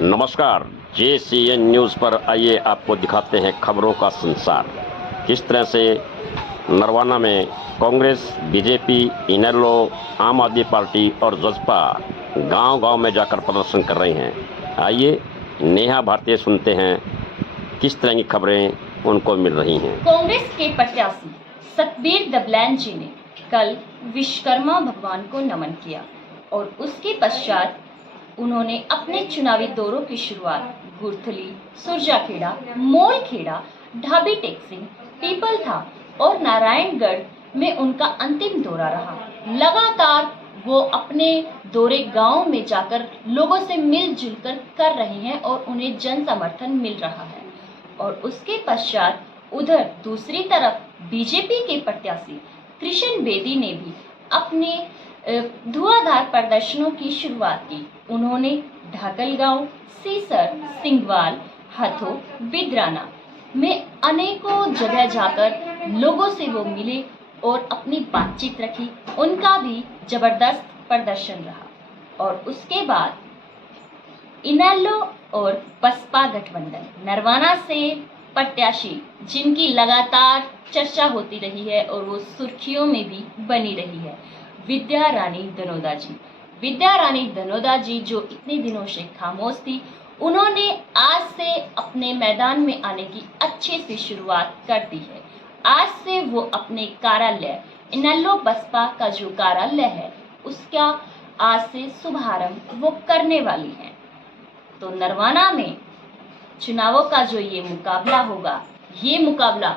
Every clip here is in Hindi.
नमस्कार, JCN न्यूज़ पर आइए आपको दिखाते हैं खबरों का संसार। किस तरह से नरवाना में कांग्रेस, बीजेपी, इनेलो, आम आदमी पार्टी और जसपा गांव-गांव में जाकर प्रदर्शन कर रहे हैं। आइए नेहा भारती सुनते हैं किस तरह की खबरें उनको मिल रही हैं। कांग्रेस के प्रत्याशी सतबीर दबलैन जी ने कल विश्वकर्मा भगवान को नमन किया और उसके पश्चात उन्होंने अपने चुनावी दौरों की शुरुआत गुरथली, सुरजाखेड़ा, मोलखेड़ा, ढाबी टेक्सिंग, पीपलथा और नारायणगढ़ में उनका अंतिम दौरा रहा। लगातार वो अपने दौरे गांव में जाकर लोगों से मिलजुल कर रहे हैं और उन्हें जन समर्थन मिल रहा है। और उसके पश्चात उधर दूसरी तरफ बीजेपी के प्रत्याशी कृष्ण बेदी ने भी अपने धुआंधार प्रदर्शनों की शुरुआत की। उन्होंने ढाकलगांव, सीसर, सिंगवाल, हथो, बिद्राना में अनेकों जगह जाकर लोगों से वो मिले और अपनी बातचीत रखी। उनका भी जबरदस्त प्रदर्शन रहा। और उसके बाद इनेलो और बसपा गठबंधन नरवाना से प्रत्याशी जिनकी लगातार चर्चा होती रही है और वो सुर्खियों में भी बनी रही है, विद्या रानी दनोदा जी जो इतने दिनों से खामोश थी, उन्होंने आज से अपने मैदान में आने की अच्छे से शुरुआत कर दी है। आज से वो अपने कार्यालय इनेलो बसपा का जो कार्यालय है उसका आज से शुभारंभ वो करने वाली हैं। तो नरवाना में चुनावों का जो ये मुकाबला होगा, ये मुकाबला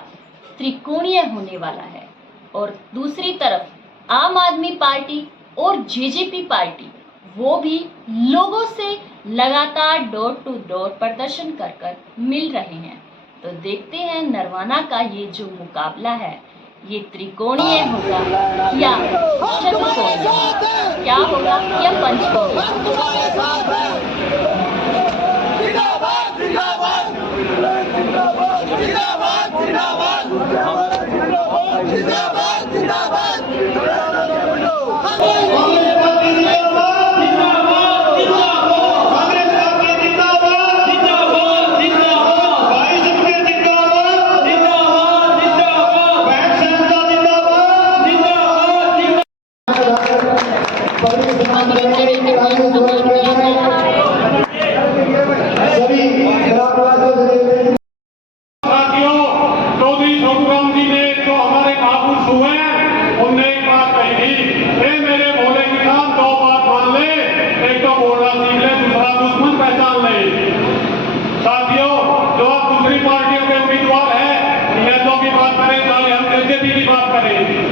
त्रिकोणीय होने वाला है। और दूसरी तरफ आम आदमी पार्टी और जेजेपी पार्टी वो भी लोगों से लगातार डोर टू डोर प्रदर्शन कर मिल रहे हैं। तो देखते हैं नरवाना का ये जो मुकाबला है ये त्रिकोणीय होगा या चतुर्कोणीय, क्या होगा या पंचकोणीय।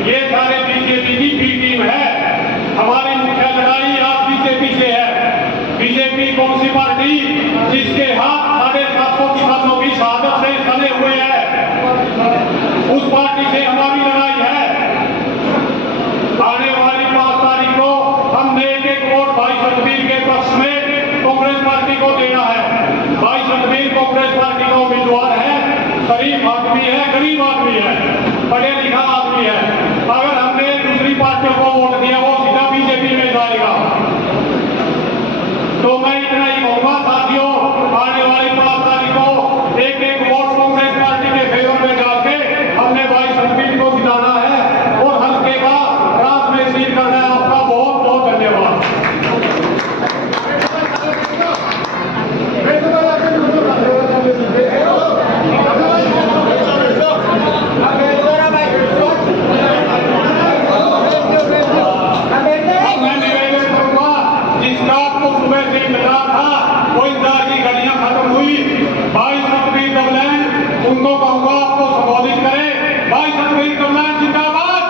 ये सारे बीजेपी की बी टीम है। हमारी मुख्य लड़ाई आज बीजेपी से है। बीजेपी कौन सी पार्टी जिसके हाथ 750 किसानों की शहादत से सने हुए हैं, उस पार्टी से हमारी लड़ाई है। आने वाली 5 तारीख को हमने एक वोट भाई सतबीर के पक्ष में कांग्रेस पार्टी को देना है। भाई सतबीर कांग्रेस पार्टी का उम्मीदवार है, शरीफ आदमी है, गरीब आदमी है, पढ़े लिखा आदमी है। अगर हमने दूसरी पार्टियों को वोट दिया वो सीधा बीजेपी में जाएगा। तो मैं इतना ही कहूंगा साथियों, आने वाली 5 तारीख को एक वोट कांग्रेस पार्टी के फेवर में डाल के हमने भाई सतबीर को जिताना है और हल्के का रात में सील करना है। आपका बहुत बहुत धन्यवाद। भाई सतबीर दबलैन उनको कहूंगा आपको संबोधित करें। भाई सतबीर दबलैन जिंदाबाद,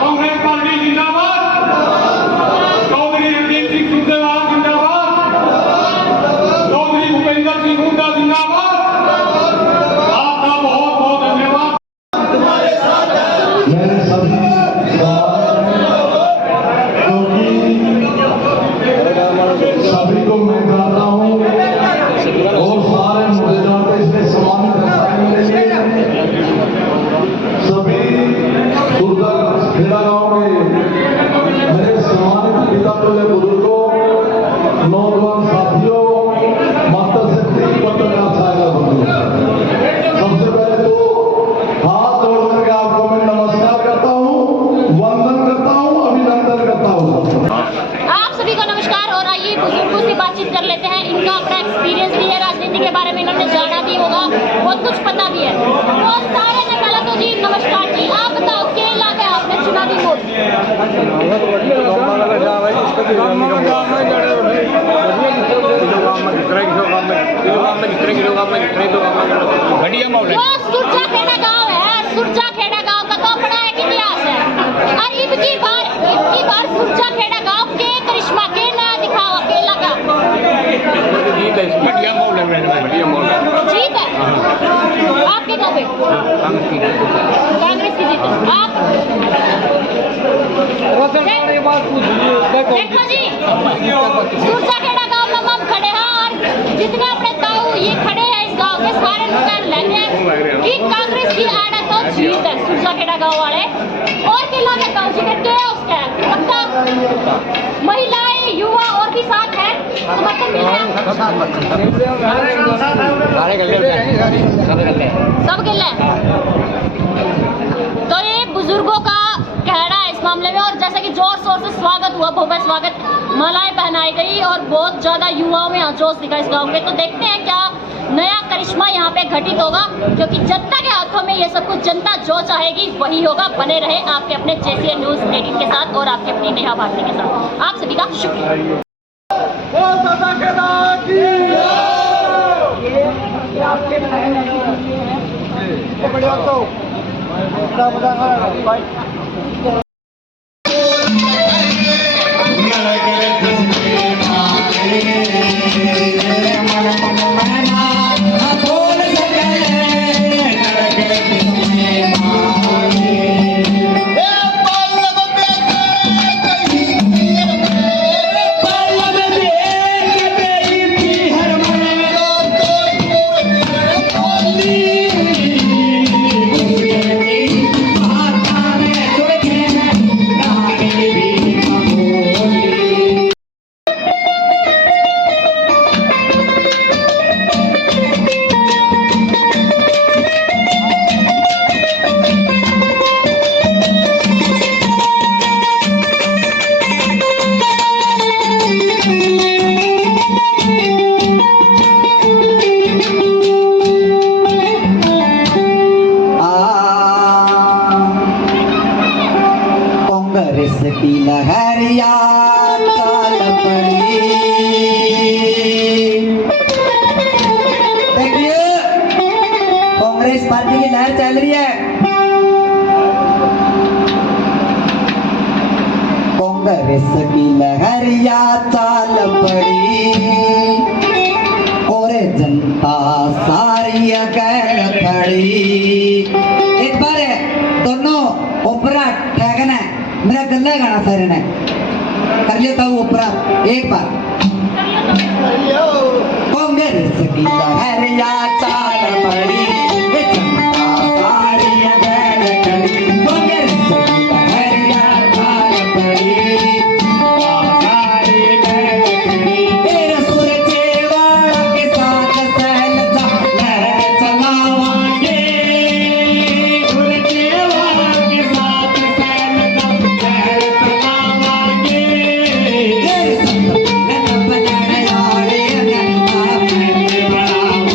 कांग्रेस पार्टी जिंदाबाद, चौधरी रणजीत सिंह सुरजेवाला जिंदाबाद, चौधरी भूपेंद्र सिंह हुड्डा जिंदाबाद। आपका बहुत बहुत धन्यवाद। सभी को मैं जानता हूँ और सारे मुझे जानते इसमें समान सभी खेड़ा गाँव में मेरे सम्मानित पिता बुजुर्गों, नौजवान साथियों जो सुरजा खेड़ा गांव है, सुरजा खेड़ा गांव का तो अपना एक इतिहास है। और इनकी बार सुरजा खेड़ा गांव के करिश्मा के नया दिखावा के लगा बढ़िया माहौल है, बढ़िया माहौल है। जीत है आपके गांव पे, कांग्रेस की जीत है। आप देखो जी, सुरजा खेड़ा गांव में हम खड़े हैं और जितने अपने ताऊ ये खड़े हैं इस गांव के सारे नुकसान लेंगे कि कांग्रेस की आड़ा तो जीत है सुरजा खेड़ा गांव वाले। और के लोग ताऊ जी के उसका पक्का महिलाएं युवा और भी साथ है, समर्थन मिल रहा है सब गले। तो ये बुजुर्गों का कहना है इस मामले में। और जैसे कि जोर शोर से स्वागत हुआ, भव्य स्वागत, मालाएं पहनाई गई और बहुत ज्यादा युवाओं में जोश दिखा इस गांव के। तो देखते हैं क्या नया करिश्मा यहाँ पे घटित होगा, क्योंकि जनता के हाथों में ये सब कुछ, जनता जो चाहेगी वही होगा। बने रहे आपके अपने JCN न्यूज 18 के साथ और आपकी अपनी नेहा भारती के साथ। आप सभी का शुक्रिया। कांग्रेस की लहरिया चाल पड़ी। देखिए कांग्रेस पार्टी की लहर चल रही है। कांग्रेस की लहरिया चाल पड़ी और जनता सारी गैल खड़ी। एक बार दोनों ओपरा ठहरना है, मेरा गला गाना सारे ने कर लिया था। ओपरा एक बार कांग्रेस की लहरिया चाल पड़ी, जनता सारी गैल खड़ी। कांग्रेस की लहरिया चाल पड़ी, सारी गैल खड़ी। तेरे सूरजेवाड़ा के साथ सहलता लहर चलावांगे, सूरजेवाड़ा के साथ सहलता लहर चलावांगे। तेरे संग बनाने वाले महल बनावांगे।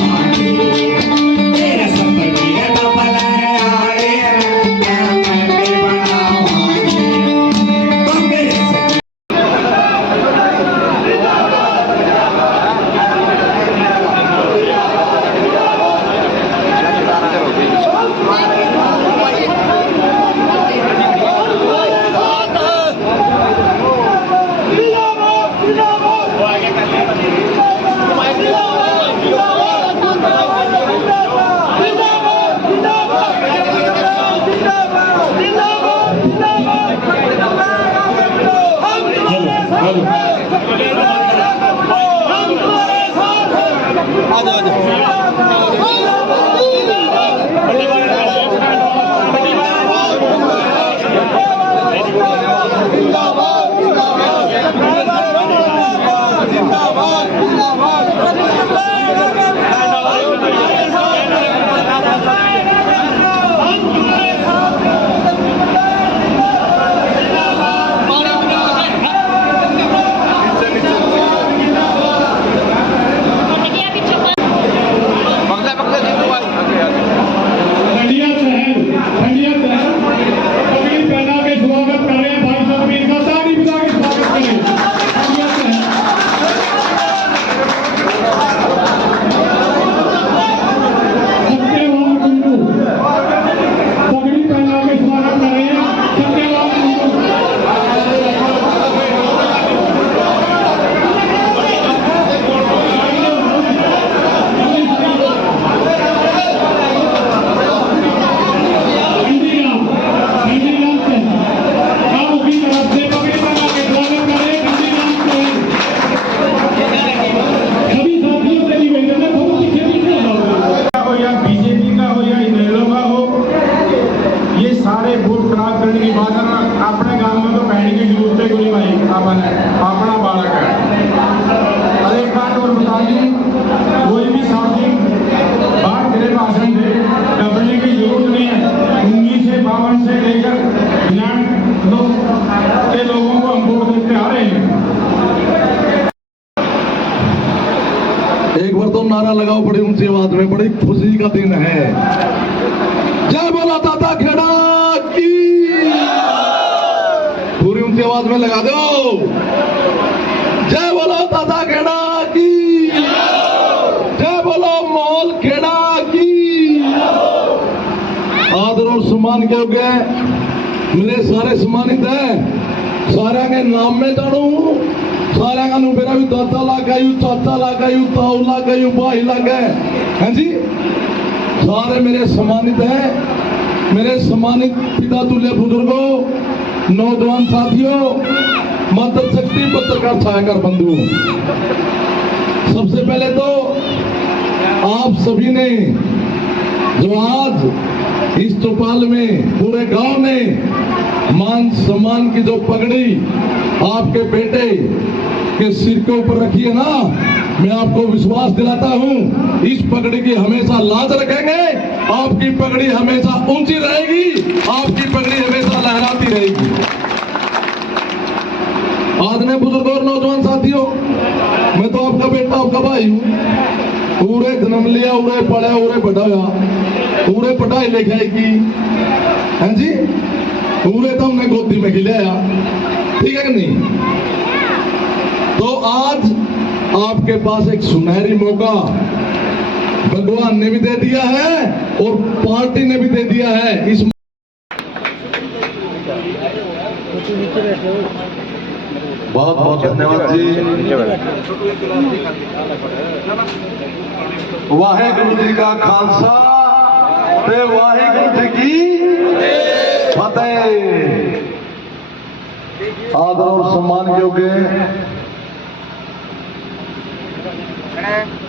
एक बार तो नारा लगाओ बड़ी ऊंची आवाज में, बड़ी खुशी का दिन है। जय बोला दादा खेड़ा की, पूरी ऊंची आवाज में लगा दो। जय बोलो दादा खेड़ा की, जय बोलो मोहल खेड़ा की। आदर और सम्मान के होगे मेरे सारे सम्मानित हैं, सारे के नाम में जानू, सारे का मेरा भी दादा लगायू, चाचा लगायू, ताऊ लगायू, भाई लगे हैं जी। सारे मेरे सम्मानित हैं, मेरे सम्मानित पिता तुल्य बुजुर्गों, नौजवान साथियों, मातृशक्ति पत्रकार छायाकार बंधु। सबसे पहले तो आप सभी ने जो आज इस चौपाल में पूरे गांव में मान सम्मान की जो पगड़ी आपके बेटे के सिर के ऊपर रखी है ना, मैं आपको विश्वास दिलाता हूं इस पगड़ी की हमेशा लाज रखेंगे। आपकी पगड़ी हमेशा ऊंची रहेगी, आपकी पगड़ी हमेशा लहराती रहेगी। आदरणीय बुजुर्ग और नौजवान साथियों, मैं तो आपका बेटा, आपका भाई हूं। पूरे जन्म लिया, उरे पढ़ा, उरे बढ़ाया, पूरे पढ़ाई लिखाई की है जी, पूरे तो हमने गोदी में खिलाया, ठीक है कि नहीं। तो आज आपके पास एक सुनहरी मौका भगवान ने भी दे दिया है और पार्टी ने भी दे दिया है। इस बहुत बहुत धन्यवाद जी। वाहेगुरु जी का खालसा ते वाहेगुरु जी की फतेह। आदर और सम्मान योग्य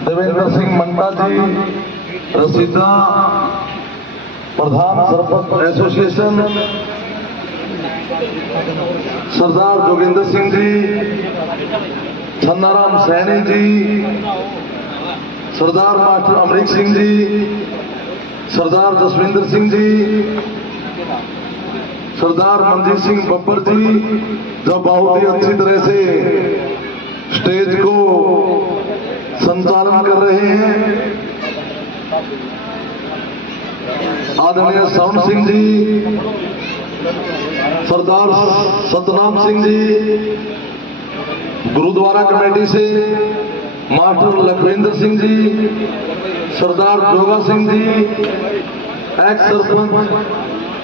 देवेंद्र सिंह मंटा जी, रसीदा प्रधान सरपंच एसोसिएशन, सरदार जोगिंदर सिंह जी, छन्नाराम सैनी जी, सरदार मास्टर अमरीक सिंह जी, सरदार जसविंदर सिंह जी, सरदार मनजीत सिंह बब्बर जी, जो बहुत ही अच्छी तरह से स्टेज को संचालन कर रहे हैं। आदरणीय साउंड सिंह जी, सरदार सतनाम सिंह जी, गुरुद्वारा कमेटी से मास्टर लखविंदर सिंह जी, सरदार जोगा सिंह जी, एक्स सरपंच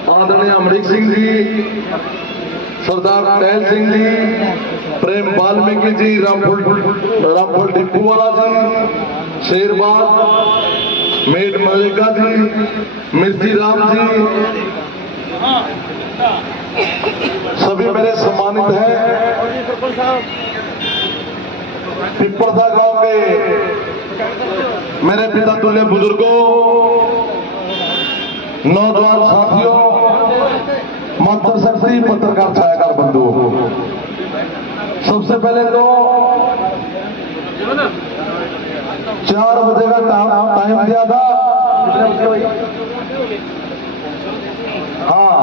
आदरणीय अमरीक सिंह जी, सरदार टहल सिंह जी, प्रेम वाल्मीकि जी, रामफल डिप्पू वाला जी, शेरबाग, मेड मलिका जी, मिर्ची राम जी, सभी मेरे सम्मानित हैं। पिपरदा गांव के मेरे पिता तुल्य बुजुर्गों, नौजवान साथियों, मातृशक्ति पत्रकार छायाकार बंधुओं, सबसे पहले तो 4 बजे का टाइम दिया था। हाँ,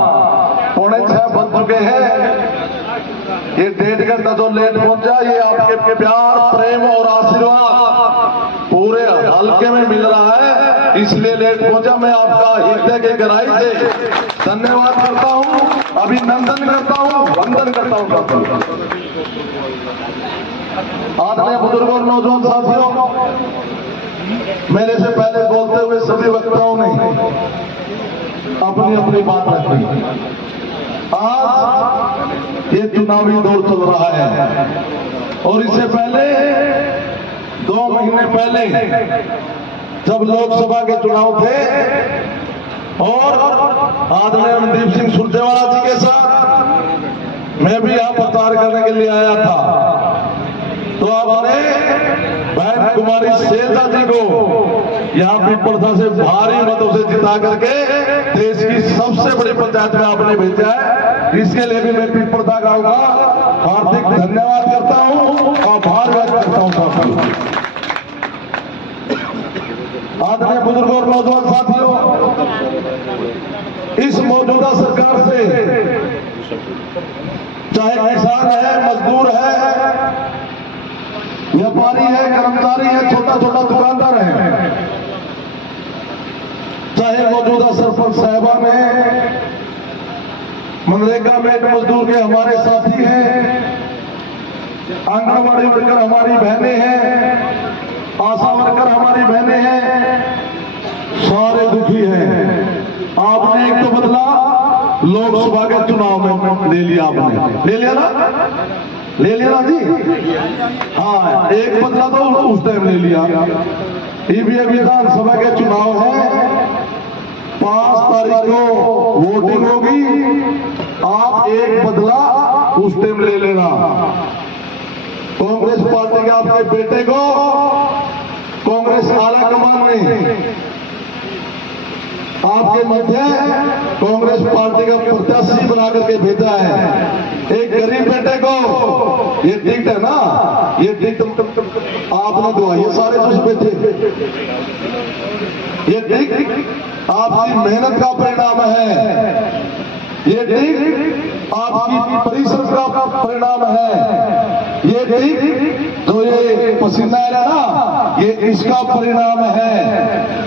5:45 बज चुके हैं। ये 1.5 घंटा जो लेट पहुंचा, ये आपके प्यार, प्रेम और आशीर्वाद पूरे हल्के में मिल रहा है, इसलिए लेट पहुंचा। मैं आपका हृदय के गहराई से धन्यवाद करता हूं, अभिनंदन करता हूं, वंदन करता हूं। आदरणीय बुजुर्गों और नौजवान साथियों, मेरे से पहले बोलते हुए सभी वक्ताओं ने अपनी अपनी बात रखी। आज ये चुनावी दौर चल रहा है और इससे पहले 2 महीने पहले जब लोकसभा के चुनाव थे और आदरणीय रणदीप सिंह सुरजेवाला जी के साथ मैं भी यहाँ प्रचार करने के लिए आया था, तो आपने बहन कुमारी शेरजा जी को यहाँ पिपरदा से भारी मतों से जिता करके देश की सबसे बड़ी पंचायत में आपने भेजा है। इसके लिए भी मैं पिपरदा गांव का हार्दिक धन्यवाद करता हूँ, आभार व्यक्त करता हूँ साथियों। आदरणीय बुजुर्गों और नौजवान साथियों, इस मौजूदा सरकार से चाहे किसान है, मजदूर है, व्यापारी है, कर्मचारी है, छोटा छोटा दुकानदार है, चाहे मौजूदा सरपंच साहबान है, मनरेगा में मजदूर के हमारे साथी हैं, आंगनबाड़ी वर्कर हमारी बहनें हैं, आशा वर्कर हमारी बहनें हैं, सारे दुखी हैं। आपने एक तो बदला लोकसभा के चुनाव में ले लिया, आपने ले लिया ना, ले लिया ना जी। हाँ, एक बदला तो उस टाइम ले लिया। ये विधानसभा के चुनाव है, 5 तारीख को वोटिंग होगी, आप एक बदला उस टाइम ले लेना। कांग्रेस पार्टी के आपके बेटे को कांग्रेस आला कमान ने आपके मध्य कांग्रेस पार्टी का प्रत्याशी बना करके भेजा है। एक गरीब बेटे को ये टिकट है ना, ये टिकट आपने दो, ये सारे कुछ बेटे, ये टिकट आपकी मेहनत का परिणाम है, ये टिकट आपकी परिश्रम का परिणाम है, ये टिकट जो ये पसीना है ना, ये इसका परिणाम है,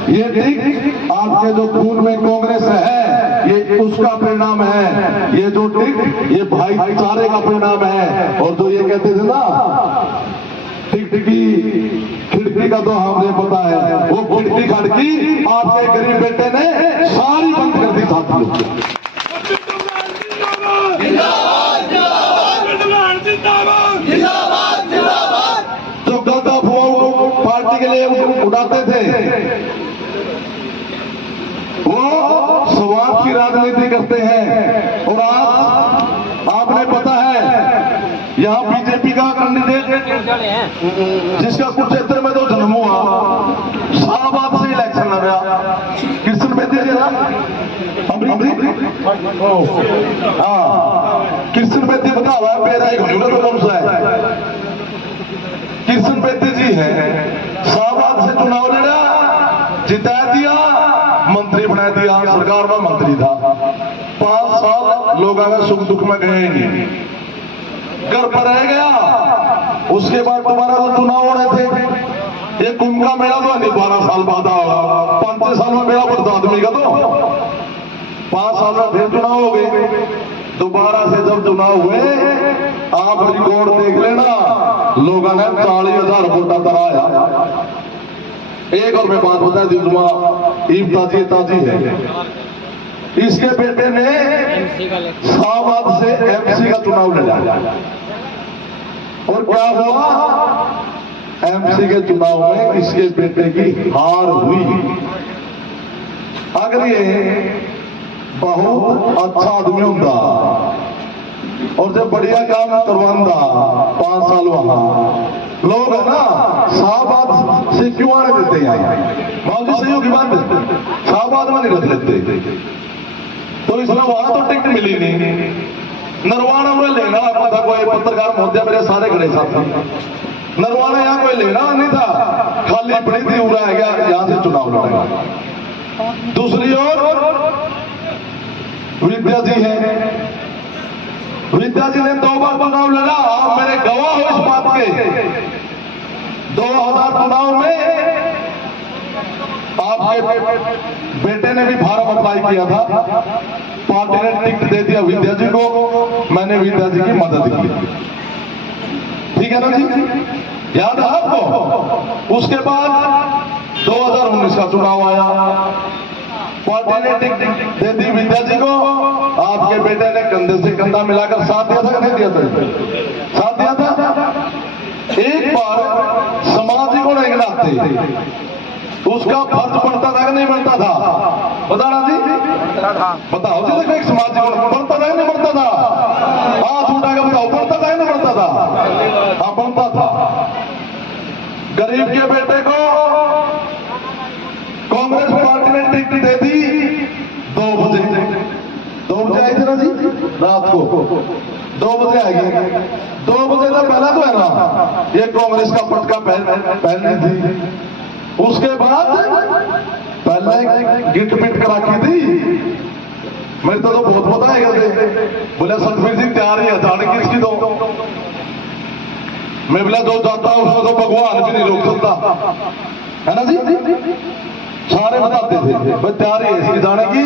ये टिकट आपके जो खून में कांग्रेस है, ये उसका परिणाम है, ये जो टिकट ये भाईचारे का परिणाम है। और जो ये कहते थे ना टिकट की खिड़की का तो हमें पता है, वो खिड़की खड़की आपके गरीब बेटे ने सारी बंद कर दी साथियों। जो गलत अफवाह पार्टी के लिए उड़ाते थे, वो स्वार्थ की राजनीति करते हैं। और आज आपने पता है यहाँ बीजेपी का कैंडिडेट जिसका कुरुक्षेत्र में तो जन्म हुआ, साल बाद से इलेक्शन लड़ा, कृष्ण बेदी जी ना, हाँ कृष्ण बेदी बता हुआ है, मेरा एक तो कौन सा है, कृष्ण बेदी जी है, शाहबाद से चुनाव लड़ा, जिता दिया, मंत्री बना दिया, सरकार में मंत्री था, 5 साल लोगों का सुख दुख में गए ही नहीं, घर पर रह गया। उसके बाद दोबारा तो चुनाव होने थे, ये कुंभ का मेला तो नहीं 12 साल बाद होगा, 5 साल में मेला पड़ता आदमी का, तो 5 साल में फिर चुनाव हो गए। दोबारा से जब चुनाव हुए, आप रिकॉर्ड देख लेना, लोगों ने 40,000 वोटा कराया। एक और मैं बात बता दी, ईब ताजी है, इसके बेटे ने शाहबाद से एमसी का चुनाव लड़ा, और क्या हुआ, एमसी के चुनाव में इसके बेटे की हार हुई। अगर ये बहुत अच्छा आदमी होता और जब बढ़िया काम करवांदा 5 साल वहां, लोग है ना शाहबाद से क्यों आने देते हैं, मौजी सही होगी बात, शाहबाद में नहीं रख लेते, तो इसलिए वहां तो टिकट मिली नहीं। नरवाना में लेना था, कोई पत्रकार महोदय मेरे सारे खड़े साथी, नरवाना यहाँ कोई लेना नहीं था, खाली पड़ी थी, उड़ा गया यहाँ से चुनाव लड़ेगा। दूसरी ओर विद्या जी है, विद्या जी ने 2 बार चुनाव लड़ा, आप मेरे गवाह हो इस बात के। 2000 चुनाव में आपके बेटे ने भी फार्म अप्लाई किया था, पार्टी ने टिकट दे दिया विद्या जी को, मैंने विद्या जी की मदद की, ठीक है ना जी, याद है आपको। उसके बाद 2019 का चुनाव आया, पार्टी ने टिकट दे दी विद्या जी को, आपके बेटे ने कंधे से कंधा मिलाकर साथ दिया था, नहीं दिया था, साथ दिया था। एक बार समाज को नहीं गिनाते, उसका फर्ज बनता था कि नहीं बनता था, बताना जी, बताओ जी, देखो एक समाज को बनता था कि नहीं बनता था, हाथ उठा के बताओ, बनता था कि नहीं बनता था, हाँ बनता था। गरीब के बेटे को कांग्रेस पार्टी ने टिकट दे दी 2 बजे आई थी ना जी, रात को 2 बजे आएगी, 2 बजे का पहला तो है ना, ये कांग्रेस का पटका पहननी थी। उसके बाद पहले गिट पिट करा की थी, मेरे तो बहुत पता है, बोले सतवीर जी तैयार ही है, जाने किसकी दो मैं बोला जो जाता है उसको तो भगवान भी नहीं रोक सकता, है ना जी। सारे बताते थे भाई तैयारी है इसकी जाने की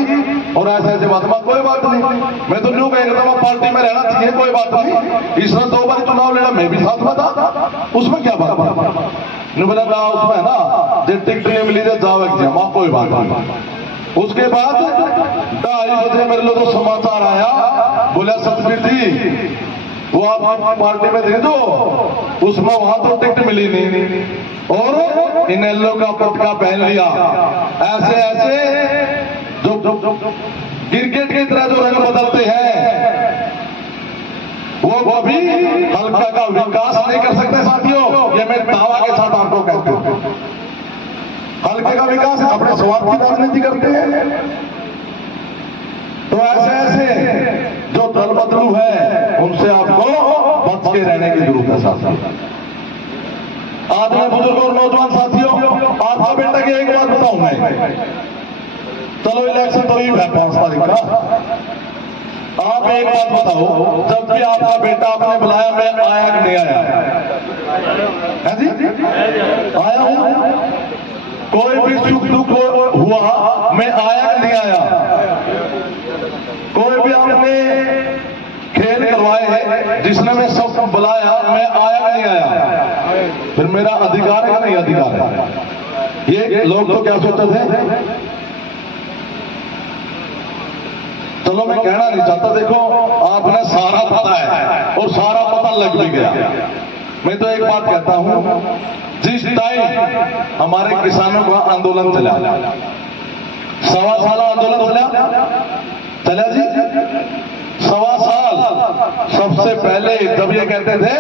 और ऐसे ऐसे बात में कोई बात नहीं। मैं तो न्यू कह रहा हूँ पार्टी में रहना चाहिए, कोई बात नहीं। इसने 2 बार चुनाव लेना, मैं भी साथ में था, उसमें क्या बात है। बोला ना उसमें ना जब टिकट नहीं मिली तो जावे माँ कोई बात नहीं। उसके बाद 2:30 बजे मेरे लोग तो समाचार आया, बोला सतबीर जी वो आप पार्टी में दे दो, उसमें वहां तो टिकट मिली नहीं और इनेलो का पटका पहन लिया। ऐसे ऐसे जो क्रिकेट की तरह जो रंग बदलते हैं वो कभी हल्का का विकास नहीं कर सकते साथियों, ये मैं दावा के साथ आपको कहता हूं। हल्के का विकास अपने स्वार्थ की राजनीति करते हैं। तो ऐसे ऐसे जो दल बदलू है उनसे आपको बच के रहने की जरूरत है साथियों। आदमी बुजुर्ग और नौजवान साथियों, आपका बेटा की एक बात बताऊं मैं, चलो इलेक्शन तो ही है 5 तारीख का, आप एक बात बताओ, जब भी आपका बेटा आपने बुलाया मैं आया कि नहीं आया? है जी आया हूं। कोई भी सुख दुख हुआ मैं आया कि नहीं आया? कोई भी आपने खेल करवाए जिसने मैं सब बुलाया मैं आया कि नहीं आया? फिर मेरा अधिकार है कि नहीं अधिकार है? ये लोग तो क्या सोचते थे, चलो मैं कहना नहीं चाहता, देखो आपने सारा पता है और सारा पता लग भी गया। मैं तो एक बात कहता हूं, जिस टाइम हमारे किसानों का आंदोलन चला, 1.25 साल आंदोलन चला जी, 1.25 साल सबसे पहले जब ये कहते थे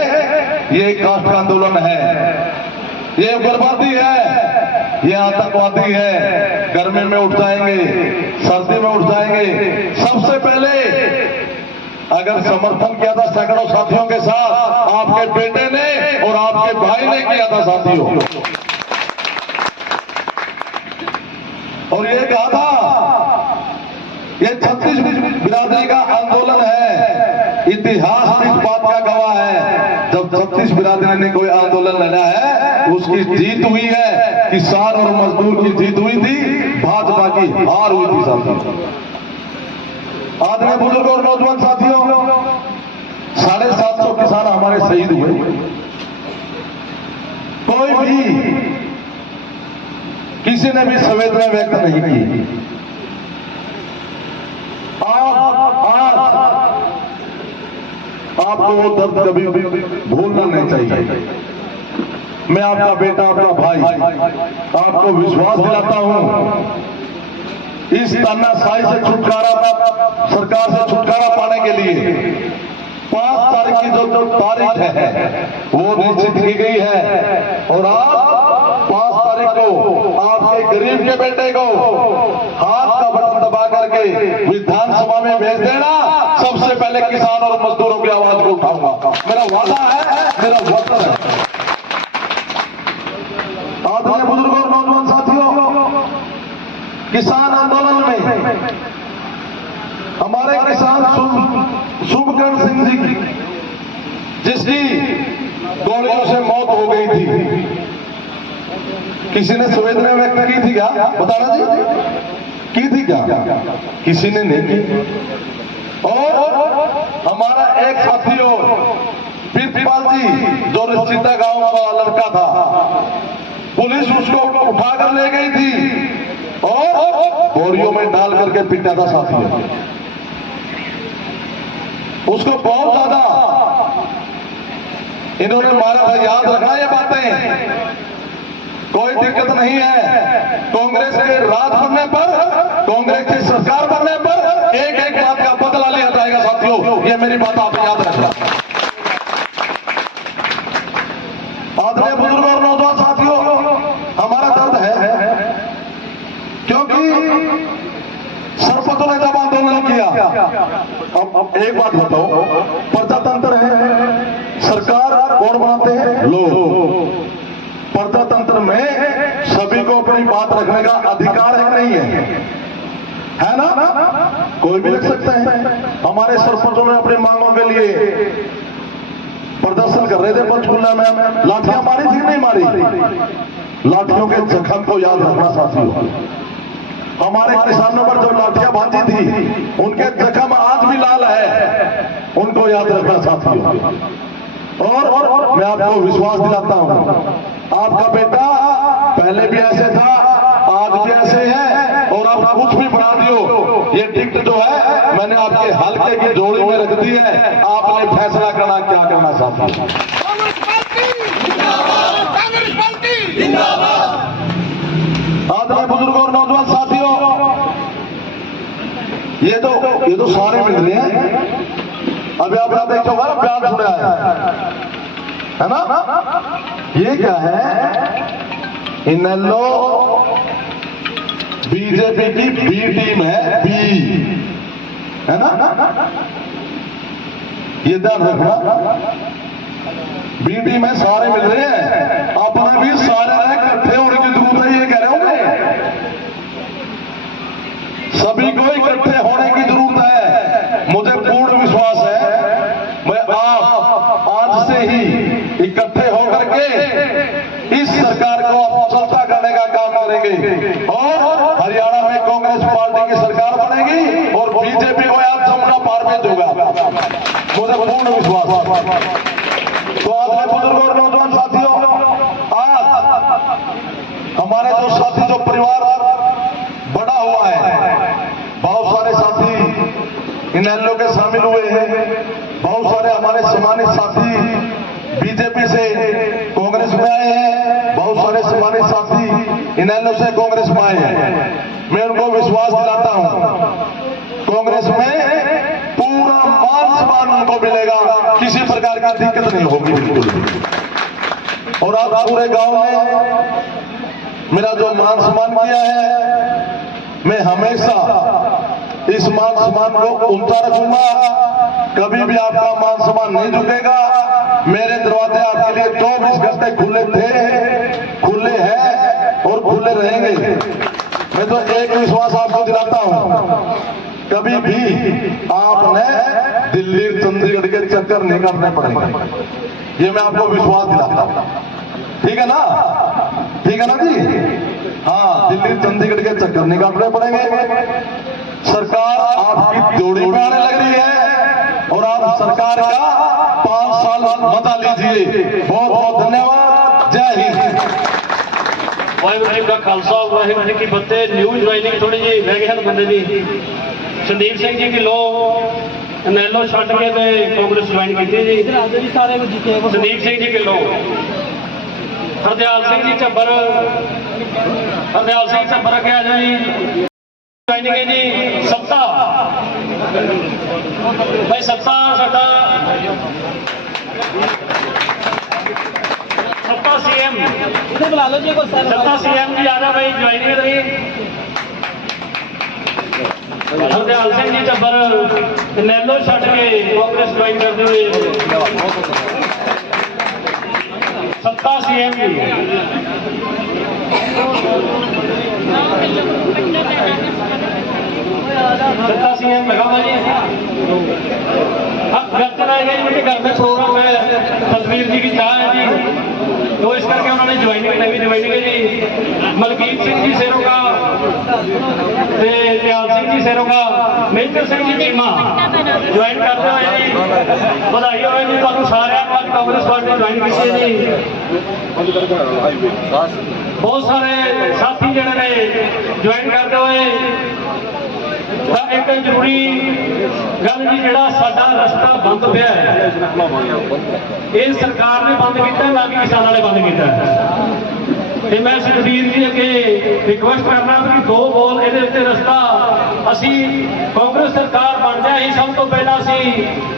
ये कास्ट का आंदोलन है, ये उग्रवादी है, ये आतंकवादी है, गर्मी में उठ जाएंगे, सर्दी में उठ जाएंगे, सबसे पहले अगर समर्थन किया था सैकड़ों साथियों के साथ आपके बेटे ने और आपके भाई ने किया था साथियों। और ये कहा था ये 36 बिरादरी का आंदोलन है, इतिहास इस बात का गवाह है, जब 36 बिरादरी ने कोई आंदोलन लड़ा है उसकी जीत हुई है, किसान और मजदूर की जीत हुई थी, भाजपा की हार हुई थी साथियों। आदमी बुजुर्ग और नौजवान साथियों, 750 किसान हमारे शहीद हुए, कोई भी किसी ने भी संवेदना व्यक्त नहीं की। आपको वो दर्द कभी भी भूलना नहीं चाहिए। मैं आपका बेटा, आपका भाई, आपको विश्वास दिलाता हूं, इस तानाशाही से छुटकारा, सरकार से छुटकारा पाने के लिए 5 तारीख की जो तारीख है वो निश्चित की गई है और आप 5 तारीख को आपके गरीब के बेटे को हाथ का बटन दबा करके विधानसभा में भेज देना। सबसे पहले किसान और मजदूरों की आवाज को उठाऊंगा, मेरा वादा है, मेरा वचन है। आदरणीय बुजुर्ग और नौजवान साथियों, किसान आंदोलन में हमारे किसान शुभकरण सिंह जी जिसकी गोलियों से मौत हो गई थी, किसी ने संवेदना व्यक्त की थी क्या? बताना जी, की थी क्या? किसी ने नहीं की। और हमारा एक साथी और प्रीतपाल जी जो रिश्तेदार गांव का लड़का था, पुलिस उसको उठाकर ले गई थी और बोरियों में डाल करके पीटा था साथियों। उसको बहुत ज्यादा इन्होंने मारा था, याद रखना ये बातें। कोई दिक्कत नहीं है, कांग्रेस के राज बनने पर, कांग्रेस की सरकार बनने पर एक एक बात का बदला लिया जाएगा साथियों, ये मेरी बात आप याद रखना। आदरणीय बुजुर्ग और नौजवान साथियों, हमारा दर्द है क्योंकि सरपंचों ने जब आंदोलन किया, अब एक बात बताओ, प्रजातंत्र है, सरकार कौन बनाते हैं? लोग। प्रजातंत्र में सभी को अपनी बात रखने का अधिकार है नहीं है ना? कोई भी रख सकता है। हमारे सरपंचों ने अपनी मांगों के लिए प्रदर्शन कर रहे थे पंचकुला में, लाठियां मारी थी नहीं मारी? लाठियों के जख्म को याद रखना साथियों। हमारे किसानों पर जो लाठियां बांधी थी उनके जख्म आज भी लाल है, उनको याद रखना साथियों। और मैं आपको विश्वास दिलाता हूं, आपका बेटा पहले भी ऐसे था, आज भी ऐसे है, और आप कुछ भी बना दियो, ये टिकट जो है मैंने आपके हल्के की जोड़ी में रख दी है, आपने फैसला करना क्या करना साथियों। आदरणीय बुजुर्गों और नौजवान साथियों, ये तो सारे मिल रहे हैं। अभी आपने देखा होगा ना, बयान सुना है ना? ये क्या है? इनेलो बीजेपी की बी टीम है, बी, है ना? ये ध्यान रखना, बी टीम है, सारे मिल रहे हैं, अपने भी सारे इकट्ठे होने की जरूरत है, ये कह रहे होंगे। सभी को इकट्ठे होने की जरूरत है, मुझे पूर्ण विश्वास है। मैं आप आज से ही इकट्ठे होकर के इस सरकार को चलता करने का काम करेंगे, और हरियाणा में कांग्रेस पार्टी की सरकार बनेगी और बीजेपी को आज जमुना पार भेज होगा, मुझे पूर्ण विश्वास है। तो आज बुजुर्गों और नौजवान साथियों, आज हमारे जो साथी, जो परिवार बड़ा हुआ है, बहुत सारे साथी इनेलो के शामिल हुए हैं, बहुत सारे हमारे सम्मानित साथी बीजेपी से कांग्रेस में आए हैं, बहुत सारे सम्मानित साथी इनेलो से कांग्रेस में आए हैं। मैं उनको विश्वास दिलाता हूं, कांग्रेस में पूरा मान सम्मान उनको मिलेगा, किसी प्रकार की दिक्कत नहीं होगी बिल्कुल भी। और आप पूरे गांव में मेरा जो मान सम्मान किया है, मैं हमेशा इस मान सम्मान को ऊंचा रखूंगा, कभी भी आपका मान सम्मान नहीं झुकेगा। मेरे दरवाजे आपके लिए 24 घंटे खुले थे, खुले हैं और खुले रहेंगे। मैं तो एक विश्वास आपको दिलाता हूं, कभी भी आपने दिल्ली चंडीगढ़ के चक्कर नहीं काटने पड़ेंगे, ये मैं आपको विश्वास दिलाता हूं। ठीक है ना? ठीक है ना जी? हाँ, दिल्ली चंडीगढ़ के चक्कर नहीं काटने पड़ेंगे। सरकार आपकी जोड़ी पे आने लग रही है और आप सरकार का 5 साल मजा लीजिए। बहुत बहुत धन्यवाद। जय हिंद। वाहिगुरू जी का खालसा, वाहिगुरू जी की फतेह। न्यू ज्वाइनिंग थोड़ी जी रह गए बंदे जी। संदीप सिंह जी की लो इनेलो छੱਡ के कांग्रेस ज्वाइन की जी। संदीप सिंह जी की लो, हरदयाल सिंह जी झब्बर, हरदयाल सिंह झब्बर अगे आ जाओ जी। ज्वाइनिंग है जी सत्ता, भाई सत्ता साडा सत्ता सीएम बुला लो जी, सत्ता सीएम जी आ जा भाई ज्वाइनिंग करिए। हरदयाल सिंह जी झब्बर इनेलो छੱਡ के कांग्रेस ज्वाइन करते हुए सत्ता सीएम जी। सत्ता सीएम लगा हुआ जी। अब व्यक्त रह गए, उनके घर में प्रोग्राम है, तस्वीर जी की चाह है जी, तो इस करके उन्होंने ज्वाइनिंग नवी ज्वाइनिंग है जी। मलकीत सिंह जी सेरों का, दयाल सिंह जी सेरों का, मेजर सिंह जी चीमा ज्वाइन करते हुए जी। बधाई हो जी तुहानू सारिਆਂ ਨੂੰ, ਅੱਜ कांग्रेस पार्टी ज्वाइन की है जी। बहुत सारे साथी जिहड़े ने ज्वाइन करते हुए एक जरूरी गल जी, जिहड़ा साडा रस्ता बंद पिया है, ये सरकार ने बंद किया, ना कि किसानों ने बंद किया। तो मैं सुखबीर जी अगे रिक्वेस्ट करना कि 2 बोल ये रस्ता असी कांग्रेस सरकार बन जाए ही सब तो पहला असी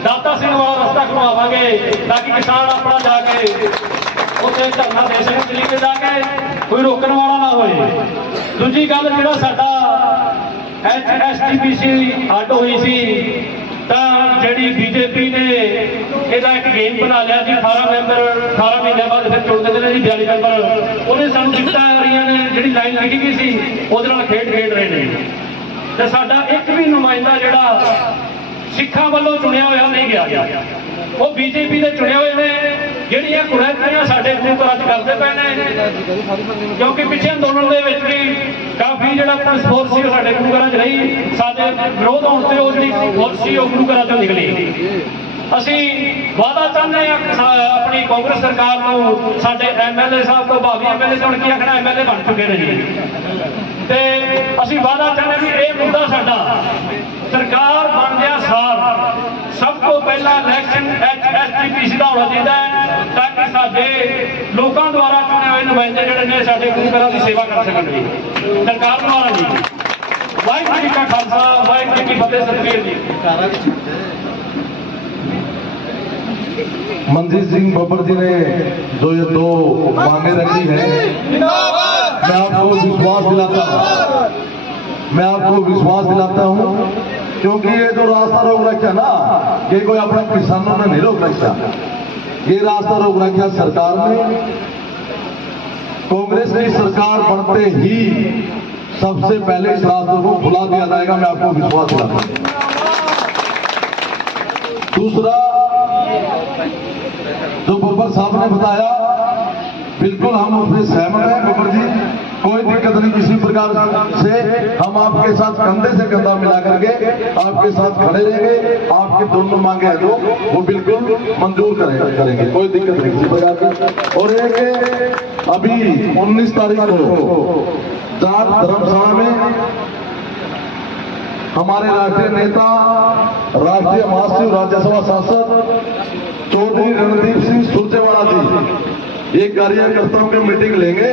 दाता सिंह वाला रस्ता खुलवावांगे, ताकि किसान अपना जाके उत्थे धरना दे सके, दिल्ली में जाके कोई रोकने वाला ना होए। दूजी गल जिहड़ा साडा HSTPC हट हुई सी, जी बीजेपी ने यदा एक गेम बना लिया जी। 18 मैंबर 18 महीने बाद फिर चुनते हैं जी 42 मैंबर। उन्हें सानू टिकटां आ रही ने, जी लाइन लिखी गई सी उहदे नाल खेड रहे हैं, तो साडा एक भी नुमाइंदा जिहड़ा सिखां वालों चुनिया होया नहीं गया। वो बीजेपी ਦੇ ਚੁਣੇ ਹੋਏ ਨੇ ਜਿਹੜੀਆਂ ਕੁਰੈਤੀਆਂ ਸਾਡੇ ਗੁਰੂ ਘਰਾਂ 'ਚ ਕਰਦੇ ਪਏ ਨੇ ਕਿਉਂਕਿ ਪਿੱਛੇ ਅੰਦੋਲਨ ਦੇ ਵਿੱਚ ਵੀ ਕਾਫੀ ਜਿਹੜਾ ਪੁਲਿਸ ਫੋਰਸ ਸੀ ਉਹ ਸਾਡੇ ਗੁਰੂ ਘਰਾਂ 'ਚ ਰਹੀ ਸਾਡੇ ਵਿਰੋਧ ਹੋਣ ਤੇ ਉਹ ਜਿਹੜੀ ਫੋਰਸ ਸੀ ਉਹ ਗੁਰੂ ਘਰਾਂ 'ਚੋਂ ਨਿਕਲੀ ਅਸੀਂ ਵਾਅਦਾ ਚਾਹੁੰਦੇ ਹਾਂ ਆਪਣੀ ਕਾਂਗਰਸ ਸਰਕਾਰ ਨੂੰ ਸਾਡੇ ਐਮਐਲਏ ਸਾਹਿਬ ਤੋਂ ਭਾਵੇਂ ਐਮਐਲਏ ਤੋਂ ਕੀ ਆਖਣਾ ਐਮਐਲਏ ਬਣ ਚੁੱਕੇ ਨੇ ਜੀ ਤੇ ਅਸੀਂ ਵਾਅਦਾ ਚਾਹੁੰਦੇ ਵੀ ਇਹ ਮੁੱਦਾ ਸਾਡਾ ਸਰਕਾਰ ਬਣਦਿਆਂ ਸਾਰ ਸਭ ਤੋਂ ਪਹਿਲਾਂ ਇਲੈਕਸ਼ਨ ਐਸਜੀਪੀਸੀ ਦਾ ਹੋਣਾ ਚਾਹੀਦਾ ਹੈ ਤਾਂ ਕਿ ਸਾਡੇ ਲੋਕਾਂ ਦੁਆਰਾ ਚੁਣੇ ਹੋਏ ਨੁਮਾਇੰਦੇ ਜਿਹੜੇ ਨੇ ਸਾਡੇ ਗੁਰੂ ਘਰਾਂ ਦੀ ਸੇਵਾ ਕਰ ਸਕਣ ਜੀ ਸਰਕਾਰ ਦੁਆਰਾ ਜੀ ਵਾਹਿਗੁਰੂ ਜੀ ਕਾ ਖਾਲਸਾ ਵਾਹਿਗੁਰੂ ਜੀ ਕੀ ਫਤਿਹ ਸਤਿਗੁਰੂ ਜੀ मनजीत सिंह बब्बर जी ने जो ये दो मांगे रखी है मैं आपको विश्वास दिलाता हूँ क्योंकि ये जो रास्ता रोक रखा ना ये कोई अपने किसानों ने नहीं रोक रखा ये रास्ता रोक रखा सरकार ने कांग्रेस की सरकार बनते ही सबसे पहले इस रास्ते को खुला दिया जाएगा मैं आपको विश्वास दिलाता हूँ दूसरा जो बब्बर साहब ने बताया बिल्कुल हम उसमें सहमत हैं बब्बर जी कोई दिक्कत नहीं किसी प्रकार से हम आपके साथ कंधे से कंधा मिला करके आपके साथ खड़े रहेंगे आपकी दोनों मांगे हैं जो वो बिल्कुल मंजूर करेंगे कोई दिक्कत नहीं किसी प्रकार की और एक अभी 19 तारीख को जाट धर्मशाला में हमारे राष्ट्रीय नेता राष्ट्रीय महासचिव राज्यसभा सांसद चौधरी रणदीप सिंह सुरजेवाला जी ये कार्यकर्ताओं की मीटिंग लेंगे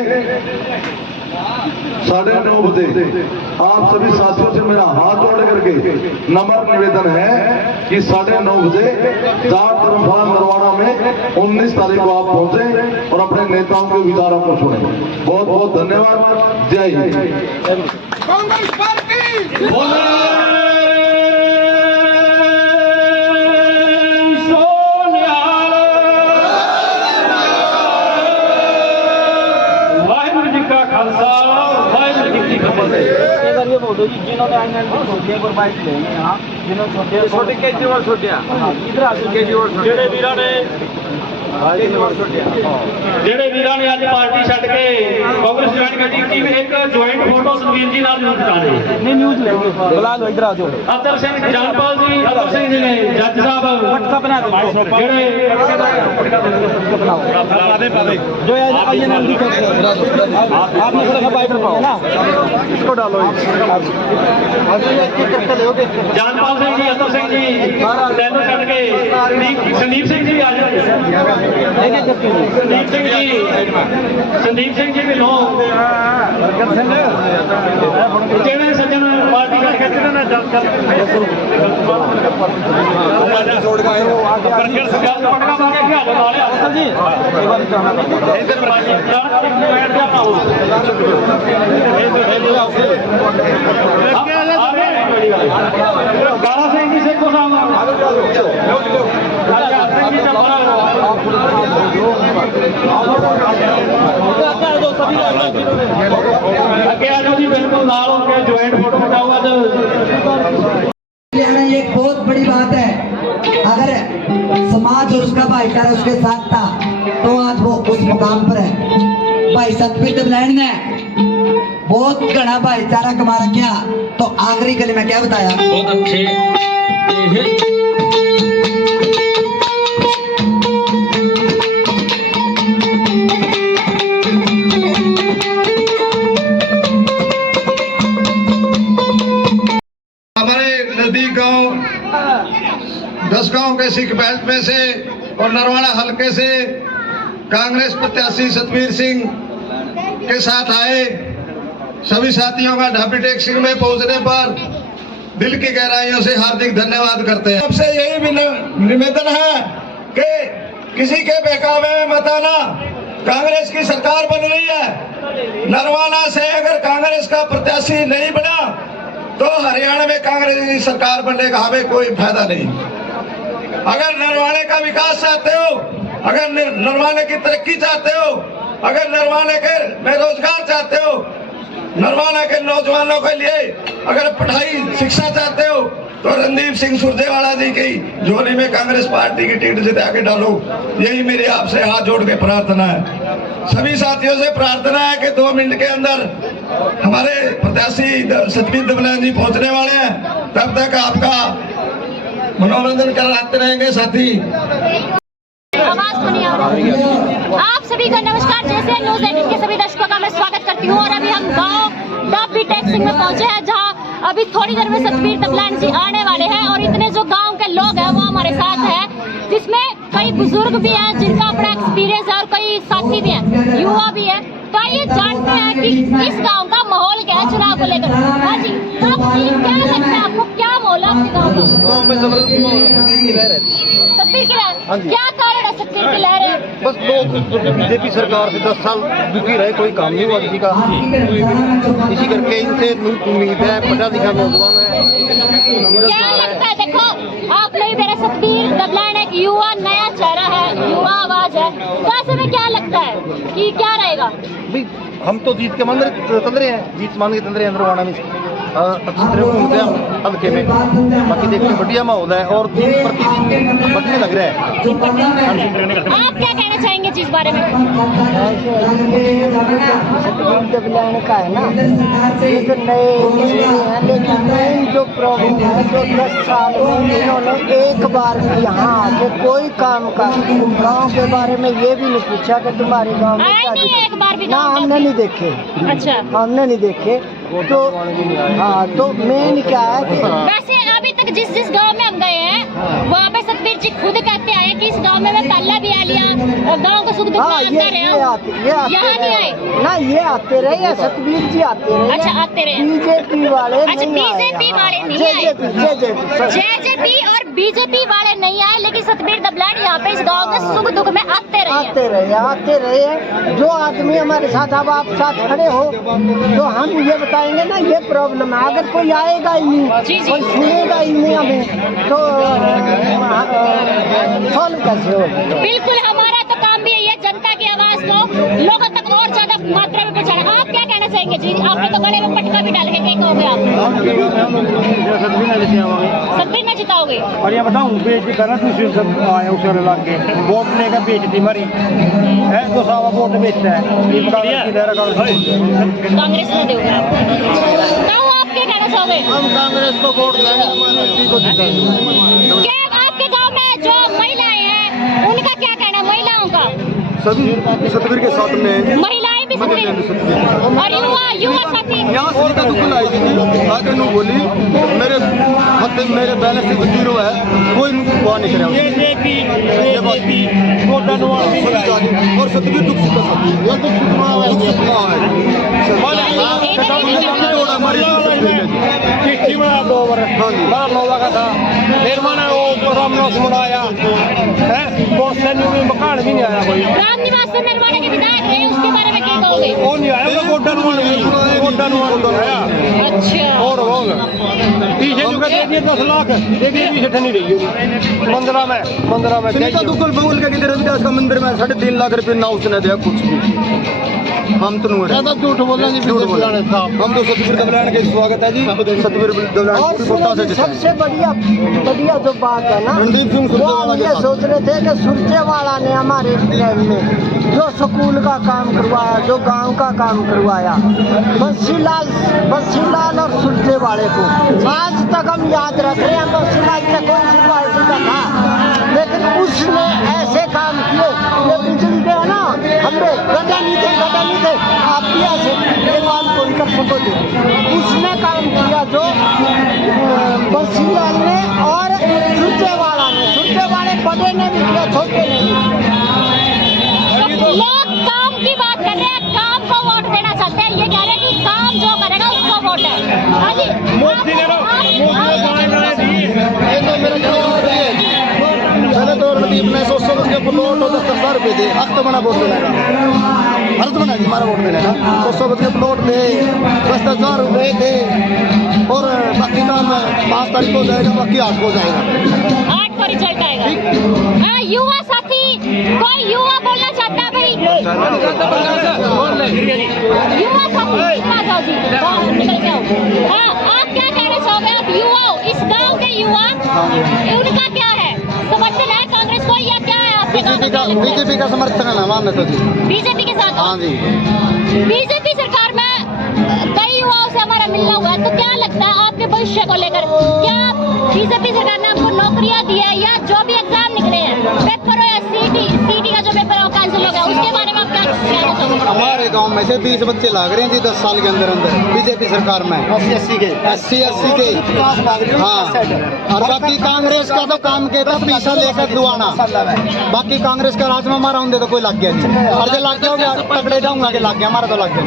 9:30 बजे आप सभी साथियों से मेरा हाथ जोड़ करके नम्र निवेदन है कि 9:30 बजे जाट धर्मशाला नरवाना में 19 तारीख को आप पहुंचे और अपने नेताओं के विचारों को सुने बहुत बहुत धन्यवाद जय हिंद कांग्रेस पार्टी जिन्होंने छोटे पर बाइक लेंगे यहाँ जिन्होंने छोटे केजरीवाल छोटिया इधर आके केजरीवाल जेड़े वीरा ने ਜਿਹੜੇ ਵੀਰਾਂ ਨੇ ਅੱਜ ਪਾਰਟੀ ਛੱਡ ਕੇ ਕਾਂਗਰਸ ਜੁਆਇਨ ਕੀਤੀ ਕਿ ਇੱਕ ਜੁਆਇੰਟ ਫੋਟੋ ਸੁਖਬੀਰ ਜੀ ਨਾਲ ਜ਼ਰੂਰ ਕਰਾਣੇ नहीं न्यूज लेंगे बुला लो इधर आ जाओ ਅਤਰ ਸਿੰਘ ਜਨਪਾਲ ਜੀ ਅਤਰ ਸਿੰਘ ਜੀ ਨੇ ਜੱਜ ਸਾਹਿਬ पटका बना दो ਜਿਹੜੇ जो आई एन एल आपने थोड़ा बाइक रखवाओ ना इसको डालो ਜਨਪਾਲ ਸਿੰਘ ਜੀ ਅਤਰ ਸਿੰਘ ਜੀ ਤੈਨੂੰ ਛੱਡ ਕੇ ਸੰਦੀਪ ਸਿੰਘ ਜੀ ਆ ਜਾਣਗੇ संदीप सिंह जी ढिल्लों ਜਿਹੜੇ ਸੱਜਣ ਪਾਰਟੀ ਕਰਕੇ ਜਿਹਨਾਂ ਨਾਲ ਛੋੜ ਗਏ ਪ੍ਰਗਟ ਸਿੰਘ ਪਟਕਾ ਮਾਰ ਕੇ ਆ ਜਾ ਲਿਆ ਅਸਲ ਜੀ ਇਧਰ ਬਾਜੀ ਬੈਠ ਜਾ ਪਾਓ ਕਾਲਾ ਸਿੰਘ ਜੀ ਸੇਖੋ एक बहुत बड़ी बात है अगर समाज और उसका भाईचारा उसके साथ था तो आज वो उस मुकाम पर है भाई सतबीर दबलैंड ने बहुत घना भाईचारा कमा रखा तो आखिरी गली में क्या बताया बहुत अच्छे नजदीक गांव 10 गांव के सिख बेल्ट में से और नरवाना हलके से कांग्रेस प्रत्याशी सतबीर सिंह के साथ आए सभी साथियों का ढाबी टैक्सी में पहुंचने पर दिल की गहराइयों से हार्दिक धन्यवाद करते हैं। सबसे यही भी निवेदन है कि किसी के बहकावे में मत आना। कांग्रेस की सरकार बन रही है, नरवाना से अगर कांग्रेस का प्रत्याशी नहीं बना तो हरियाणा में कांग्रेस की सरकार बनने का हमें कोई फायदा नहीं। अगर नरवाने का विकास चाहते हो, अगर नरवाने की तरक्की चाहते हो, अगर नरवाने के में रोजगार चाहते हो, नरवाना के नौजवानों के लिए अगर पढ़ाई शिक्षा चाहते हो तो रणदीप सिंह सुरजेवाला जी की झोली में कांग्रेस पार्टी की टिकट जिता के डालो, यही मेरी आपसे हाथ जोड़ के प्रार्थना है। सभी साथियों से प्रार्थना है कि 2 मिनट के अंदर हमारे प्रत्याशी सतबीर दबलान जी पहुंचने वाले हैं, तब तक आपका मनोरंजन कराते रहेंगे साथी। आवाज तो नहीं आ रही। आप सभी का नमस्कार। जैसे न्यूज़ 18 के सभी दर्शकों का मैं स्वागत करती हूँ और अभी हम गांव डाबी टैक्सिंग में पहुंचे हैं, जहां अभी थोड़ी देर में सतबीर दबलान जी आने वाले हैं और इतने जो गांव के लोग हैं वो हमारे साथ हैं, जिसमें कई बुजुर्ग भी हैं जिनका अपना एक्सपीरियंस है और कई साथी भी हैं, युवा भी है। तो आइए जानते हैं कि इस गांव का माहौल क्या है चुनाव को लेकर। हाँ जी, तो क्या लगता है आपको, क्या माहौल है आपके गाँव का? सतबीर की लहर, क्या कारण है सतबीर की लहर है? बस लोग बीजेपी सरकार से 10 साल दुखी रहे, कोई काम नहीं हुआ किसी का, इसी करके इनसे उम्मीद है, पढ़ा लिखा नौजवान है। क्या लगता है, देखो आप लोग मेरा सतबीर दबलान एक युवा नया चेहरा है, युवा आवाज है, तो ऐसे में क्या लगता है कि क्या रहेगा? हम तो जीत के मान रहे हैं, जीत मान के तंदरे हैं नरवाना में अच्छी तरह घूमते हैं हल्के में, बाकी देखने बढ़िया माहौल है और प्रतिदिन बढ़ने लग रहा है। आप क्या कहना चाहेंगे इस बारे में? दबलाने का है ना, ये तो नए हैं, लेकिन मेन जो प्रॉब्लम है जो 10 साल में इन्होंने एक बार भी यहाँ आके कोई काम का गांव के बारे में ये भी नहीं पूछा कि तुम्हारे गांव में क्या एक बार भी ना, हमने नहीं देखे। अच्छा, हमने नहीं देखे। तो हाँ, तो मेन क्या है कि वैसे अभी तक जिस गांव में हम गए हैं वहाँ पे सतबीर जी खुद कहते आए कि इस गांव में मैं पहला भी आ लिया और गांव का सुख दुख हाँ, ये आते यहाँ नहीं आए ना, ये आते रहे, सतबीर जी आते रहे। अच्छा, आते रहे। बीजेपी वाले अच्छा, बीजेपी वाले नहीं आए, जेजेपी और बीजेपी वाले नहीं आए, लेकिन सतबीर दबलान यहाँ पे इस गांव के सुख दुख में आते रहे। जो आदमी हमारे साथ, अब आप साथ खड़े हो तो हम ये बताएंगे ना ये प्रॉब्लम है, अगर कोई आएगा ही नहीं, कोई सुनेगा ही नहीं हमें, तो सॉल्व कैसे होगा? बिल्कुल, हमारा तो काम भी यही है, जनता की आवाज को लोगों तक और ज्यादा मात्रा में पहुँचाना। आप क्या कहना चाहेंगे जी? आपने तो गले में पटका भी डाल के कहीं कहोगे आप सतबीर में जिताओगे? और ये बताऊँ बेचती करना दूसरी सब आए उसे लग के वोट लेकर बेचती मरी है, तो सावा वोट बेचता है कांग्रेस में दोगे आप? आप क्या कहना चाहोगे? हम कांग्रेस को वोट क्या आपके गांव में जो महिलाएं हैं उनका क्या कहना, महिलाओं का? सभी सतबीर के साथ में महिलाएं भी सतबीर और युवा साथी यहाँ से तो बिल्कुल आई थी, आगे नू बोली मेरे हत्ते मेरे बैलेंस से 0 है, कोई वहाँ नहीं करेगा और सतबीर दुख सुख मकान भी नहीं आया कोई। रामनिवास से नरवाना के विधायक रहे, उसके बारे में क्या कहोगे? वो नहीं आया, गोड्डा आया। अच्छा, और पीछे जो दे दिए 10 लाख, एक पीछे नहीं रही 15 में दुकुल बगुल के किधर रविदास का मंदिर में 3.5 लाख रुपए ना उसने दिया कुछ भी। हम तो नहीं झूठ बोल रहे हैं, हम तो सतबीर दबलान के स्वागत है जी, सतबीर दबलान। सबसे बढ़िया जो बात है ना, वो हम ये सोच रहे थे कि सुरजेवाला ने हमारे टाइम में जो स्कूल का काम करवाया, जो गांव का काम करवाया, बंसीलाल और सुरजेवाले को आज तक हम याद रख रहे हैं। बंसीलाल से कौन सी पार्टी का था, लेकिन उसने ऐसे काम किए, ये बिजली के है ना, हमने गड्ढा नहीं थे, आप भी ऐसे ये बात कौन कर सकोगे, उसने काम किया जो बंसीलाल ने और सुरजेवाले बड़े ने भी किया, छोटे ने भी। लोग काम की बात कर रहे हैं, काम को वोट देना चाहते हैं, ये कह रहे हैं कि काम जो करेगा उसको वोट है। हाँ जी, पहले तो रणदीप ने 100 के प्लॉट और 10,000 रुपये दे, अब तो बना वोट देने का हर तो बना जी हमारा वोट देने का 100 के प्लॉट दे, 10,000 रुपये दे और बाकी काम 5 तारीख को जाएगा, बाकी 8 को जाएगा, 8 को रिजल्ट आएगा। हाँ, युवा साथी, कोई युवा बोलना चाहता है भाई? युवा साथी आ जाओ जी, निकल के आओ। हाँ, आप क्या कहना चाहोगे? आप युवा हो, इस गाँव के उनका क्या है, समर्थन है कांग्रेस को या क्या है आपके गाँव में? बीजेपी का समर्थन है ना वहाँ में तो जी। बीजेपी के साथ? हाँ जी। बीजेपी सरकार में कई युवाओं से हमारा मिलना हुआ है, तो क्या लगता है आपके भविष्य को लेकर, क्या बीजेपी सरकार ने आपको नौकरियां दी है या जो भी एग्जाम निकले हैं पेपर हो या सीटी का जो पेपर हो कैंसिल हो गया, उसके बारे में आप क्या कहना चाहोगे? हमारे गांव में से 20 बच्चे लाग रहे हैं जी 10 साल के अंदर अंदर बीजेपी सरकार में 80 के हाँ। और बाकी कांग्रेस का तो काम के था पैसा लेकर दुआना, बाकी कांग्रेस का राज में हमारा होंगे तो कोई लग गया नहीं, और जो लग गया पकड़े जाऊंगा कि लग गया, हमारा तो लग गया।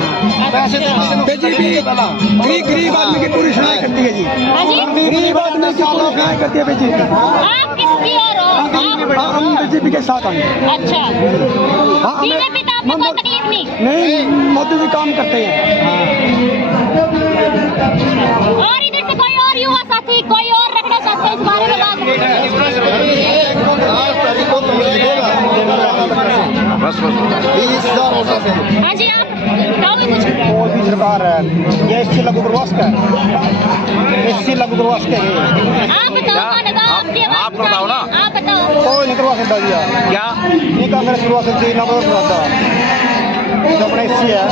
गरीब आदमी की पूरी सुनाई करती है जी, गरीब आदमी की पूरी सुनाई करती है बीजेपी। आप किसकी ओर हो? हम बीजेपी के साथ आएंगे। अच्छा, बीजेपी तो आपको कोई तकलीफ नहीं, मोदी जी काम करते हैं। और इधर से कोई और युवा साथी कोई और रखना चाहते हैं इस बारे में बात? हाँ जी, आप बताओगे कुछ? मोदी सरकार है ये एससी लागू करवास का एससी लागू करवास का आप बताओ, आपकी आवाज़ आप बताओ ना। आप बताओ। कोई नहीं करवा सकता जी क्या नहीं कांग्रेस करवा सकती ना कोई करवाता जो अपने एससी है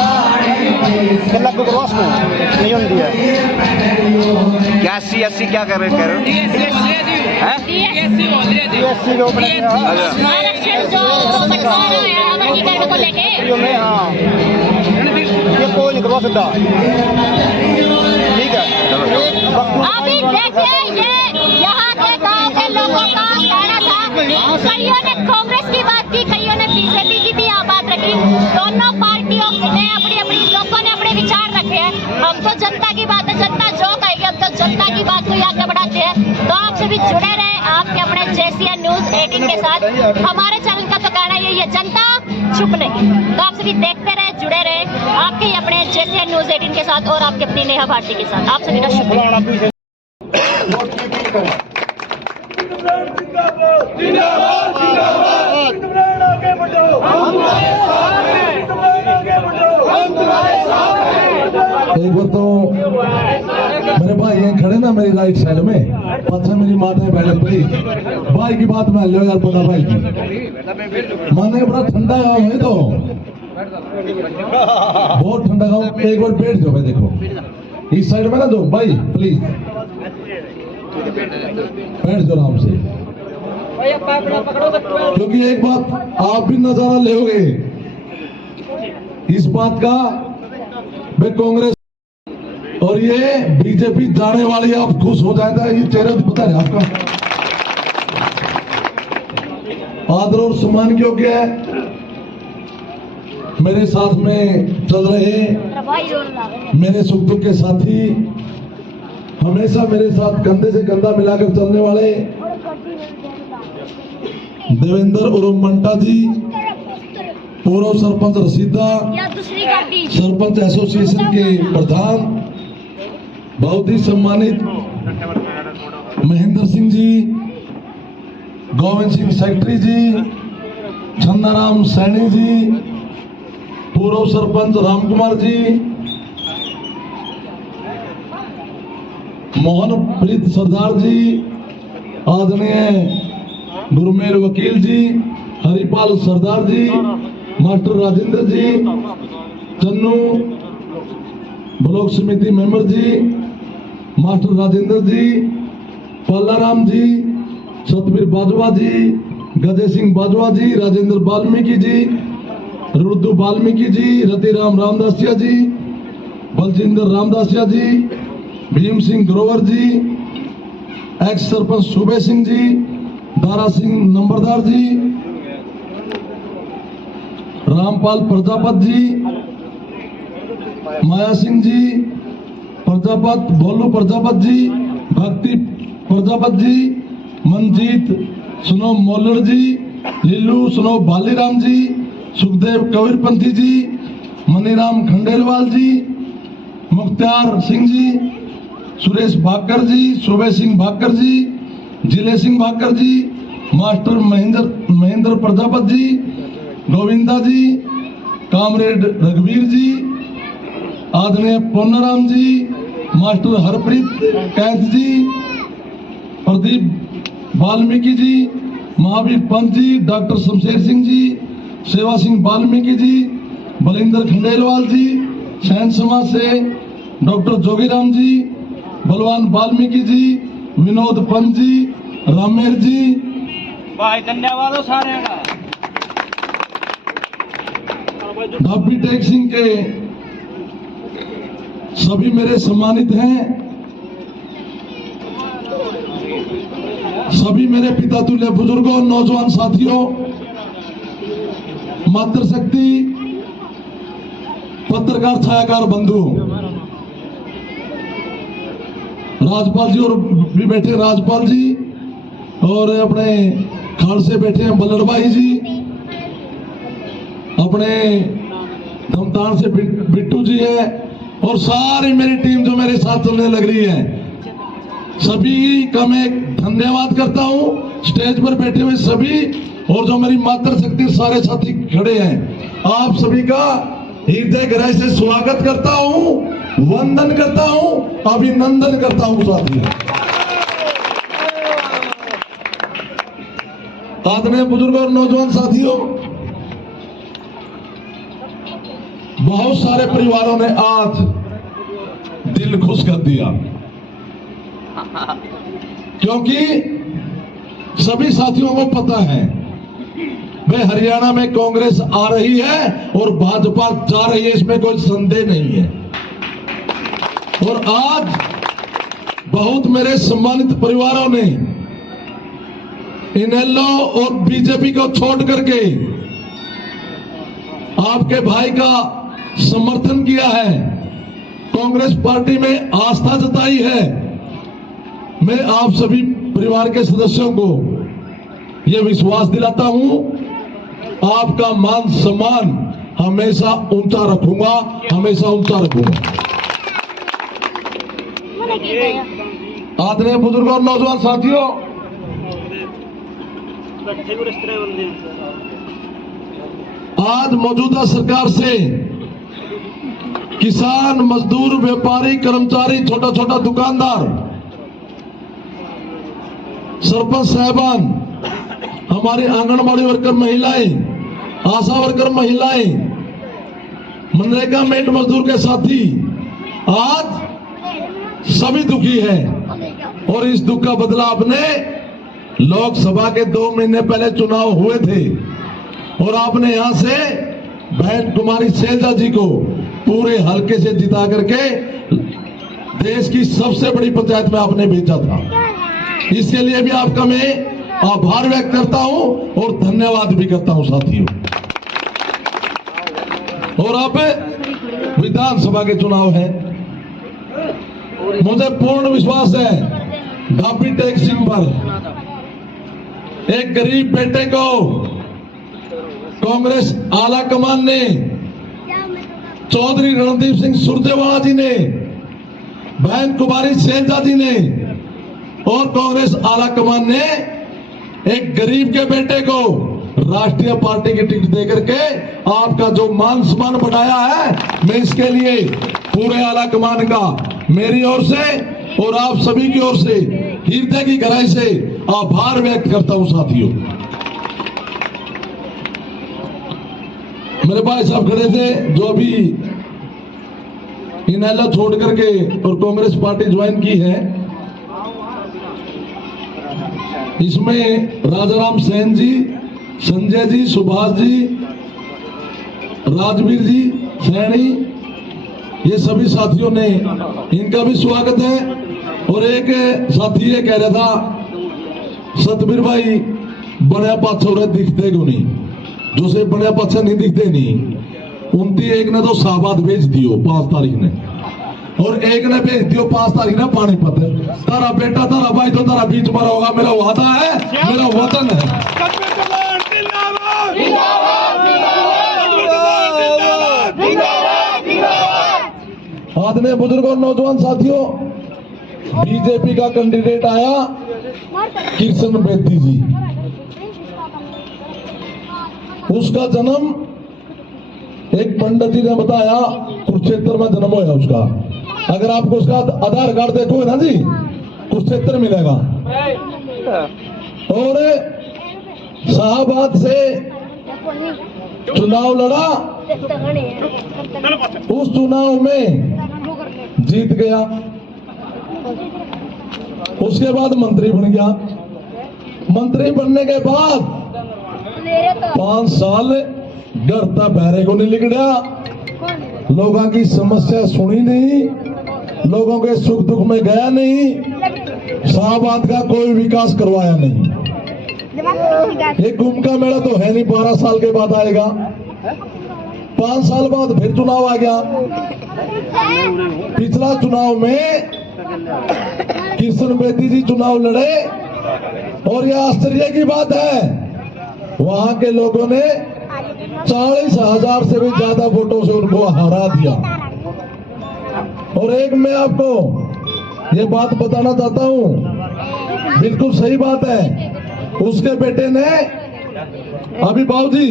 लागू करवास में नहीं होती है। क्या एससी क्या कर रहे हैं? एससी के ऊपर आरक्षण जो बंटवारा है वर्गीकरण को लेके, हाँ ये कोई नहीं करवा सकता। ठीक है अभी देखिए ये यहाँ के गांव के लोगों का कहना था, कईयों ने कांग्रेस की बात की, कईयों ने बीजेपी की भी यहाँ बात रखी, दोनों पार्टियों ने अपनी लोगों ने अपने विचार रखे हैं। हम तो जनता की बात है, जनता जो कहेगी हम तो जनता की बात को आगे बढ़ाते हैं। तो आपसे भी जुड़े रहे आपके अपने JCN News 18 के साथ। हमारे चैनल का तो कहना यही है, जनता चुप नहीं, तो आपसे भी देखते रहे, जुड़े रहे आपके ही अपने JCN News 18 के साथ और आपके अपनी नेहा भारती के साथ। आप सभी का शुक्रिया। एक बार तो मेरे भाई यहाँ खड़े ना मेरी राइट साइड में, पीछे मेरी माता है बैठक भाई, भाई की बात मान लो यार, बड़ा भाई की माने बड़ा ठंडा गाँव है तो बहुत ठंडा गाँव। एक बार बैठ जाओ भाई, देखो इस साइड में ना दो भाई प्लीज बैठ जाओ आराम से, क्योंकि एक बात आप भी नजारा लोगे इस बात का, वे कांग्रेस और ये बीजेपी जाने वाली, आप खुश हो जाएगा, ये चेहरे तो पता है आपका। आदर और सम्मान के योग्य है मेरे साथ में चल रहे मेरे सुख दुख के साथी, हमेशा मेरे साथ कंधे से कंधा मिलाकर चलने वाले देवेंद्र उर्फ मंटा जी, पूर्व सरपंच रसीदा, सरपंच एसोसिएशन के प्रधान, बहुत ही सम्मानित महेंद्र सिंह जी, गोविंद सिंह सेक्रेटरी जी, छन्नाराम सैनी जी, पूर्व सरपंच राम कुमार जी, मोहन प्रीत सरदार जी, आदरणीय गुरमेल वकील जी, हरिपाल सरदार जी, मास्टर राजेंद्र जी, चन्नू ब्लॉक समिति मेंबर जी, मास्टर राजेंद्र जी, पल्लाराम जी, सतबीर बाजवा जी, गजय सिंह बाजवा जी, राजेंद्र वाल्मीकि जी, रुद्दू वाल्मीकि जी, रतिराम रामदासिया जी, बलजिंदर रामदासिया जी, भीम सिंह ग्रोवर जी, एक्स सरपंच सुबे सिंह जी, दारा सिंह नंबरदार जी, रामपाल प्रजापत जी, माया सिंह जी प्रजापत, भोलू प्रजापत जी, भक्ति प्रजापत जी, मंजीत सुनो मोलर जी, लिल्लू सुनो बालीराम जी, सुखदेव कबीरपंथी जी, मनीराम खंडेलवाल जी, मुख्तार सिंह जी, सुरेश भाकर जी, सुबे सिंह भाकर जी, जिले सिंह भाकर जी, मास्टर महेंद्र प्रजापत जी, गोविंदा जी, कामरेड रघुवीर जी, आदरणीय पोन्नाराम जी, मास्टर हरप्रीत कैथ जी, प्रदीप वाल्मीकि जी, महावीर पंत जी, डॉक्टर शमशेर सिंह जी, सेवा सिंह वाल्मीकि जी, बलिंदर खंडेलवाल जी, सैन समाज से डॉक्टर जोगीराम जी, बलवान वाल्मीकि जी, विनोद पंत जी, रामेर जी, भाई धन्यवाद हो सारे का। डॉबी टेक सिंह के सभी मेरे सम्मानित हैं, सभी मेरे पिता तुल्य बुजुर्गों, नौजवान साथियों, मातृशक्ति, पत्रकार, छायाकार बंधु, राजपाल जी और भी बैठे राजपाल जी, और अपने खाल से बैठे हैं बल्लड़ भाई जी, अपने धमतान से बिट्टू जी है, और सारी मेरी टीम जो मेरे साथ चलने लग रही है, सभी का मैं धन्यवाद करता हूं। स्टेज पर बैठे हुए सभी और जो मेरी मातृशक्ति सारे साथी खड़े हैं, आप सभी का हृदय गहराई से स्वागत करता हूं, वंदन करता हूं, अभिनंदन करता हूं साथियों। आदरणीय बुजुर्गों और नौजवान साथियों, बहुत सारे परिवारों ने आज दिल खुश कर दिया, क्योंकि सभी साथियों को पता है भाई हरियाणा में कांग्रेस आ रही है और भाजपा जा रही है, इसमें कोई संदेह नहीं है। और आज बहुत मेरे सम्मानित परिवारों ने इनेलो और बीजेपी को छोड़ करके आपके भाई का समर्थन किया है, कांग्रेस पार्टी में आस्था जताई है। मैं आप सभी परिवार के सदस्यों को यह विश्वास दिलाता हूं, आपका मान सम्मान हमेशा ऊंचा रखूंगा, हमेशा ऊंचा रखूंगा। आदरणीय बुजुर्गों और नौजवान साथियों, आज मौजूदा सरकार से किसान, मजदूर, व्यापारी, कर्मचारी, छोटा छोटा दुकानदार, सरपंच साहबान, हमारे आंगनबाड़ी वर्कर महिलाएं, आशा वर्कर महिलाएं, मनरेगा मेट मजदूर के साथी, आज सभी दुखी हैं। और इस दुख का बदला आपने लोकसभा के 2 महीने पहले चुनाव हुए थे और आपने यहां से बहन कुमारी शैलजा जी को पूरे हल्के से जिता करके देश की सबसे बड़ी पंचायत में आपने भेजा था। इसके लिए भी आपका मैं आभार व्यक्त करता हूं और धन्यवाद भी करता हूं साथियों। और अब विधानसभा के चुनाव हैं, मुझे पूर्ण विश्वास है डॉबी टेक सिंह पर, एक गरीब बेटे को कांग्रेस आला कमान ने, चौधरी रणदीप सिंह सुरजेवाला जी ने, बहन कुमारी शैलजा जी ने और कांग्रेस आला कमान ने एक गरीब के बेटे को राष्ट्रीय पार्टी की टिकट देकर के आपका जो मान सम्मान बढ़ाया है, मैं इसके लिए पूरे आला कमान का मेरी ओर से और आप सभी की ओर से हृदय की गहराई से आभार व्यक्त करता हूं साथियों। मेरे भाई साहब खड़े थे जो अभी इनेलो छोड़ करके और कांग्रेस पार्टी ज्वाइन की है, इसमें राजाराम सेन जी, संजय जी, सुभाष जी, राजवीर जी सैनी, ये सभी साथियों ने, इनका भी स्वागत है। और एक साथी ये कह रहा था सतबीर भाई बड़े पाछा दिखते क्यों नहीं, जो से बड़े पाछा नहीं दिखते नहीं, 29 ने तो शाहबाद भेज दियो 5 तारीख ने, और एक ने भेज दियो 5 तारीख ने पानीपत। तारा बेटा तारा भाई तो तारा बीच में होगा, मेरा वादा है, मेरा वतन है। आदरणीय बुजुर्गों और नौजवान साथियों, बीजेपी का कैंडिडेट आया कृष्ण बेदी जी, उसका जन्म एक पंडित जी ने बताया कुरुक्षेत्र में जन्म हुआ उसका। अगर आपको उसका आधार कार्ड देखोगे ना जी, कुरुक्षेत्र मिलेगा। और शाहबाद से चुनाव लड़ा, उस चुनाव में जीत गया, उसके बाद मंत्री बन गया। मंत्री बनने के बाद 5 साल घर तक बहरे को नहीं लिखड़ा, लोगों की समस्या सुनी नहीं, लोगों के सुख दुख में गया नहीं, शाहबाद का कोई विकास करवाया नहीं। एक कुंभ का मेला तो है नहीं, 12 साल के बाद आएगा। 5 साल बाद फिर चुनाव आ गया। पिछला चुनाव में किशन बेदी जी चुनाव लड़े और यह आश्चर्य की बात है, वहां के लोगों ने 40,000 से भी ज्यादा वोटों से उनको हरा दिया। और एक मैं आपको ये बात बताना चाहता हूं, बिल्कुल सही बात है, उसके बेटे ने, अभी बाबूजी,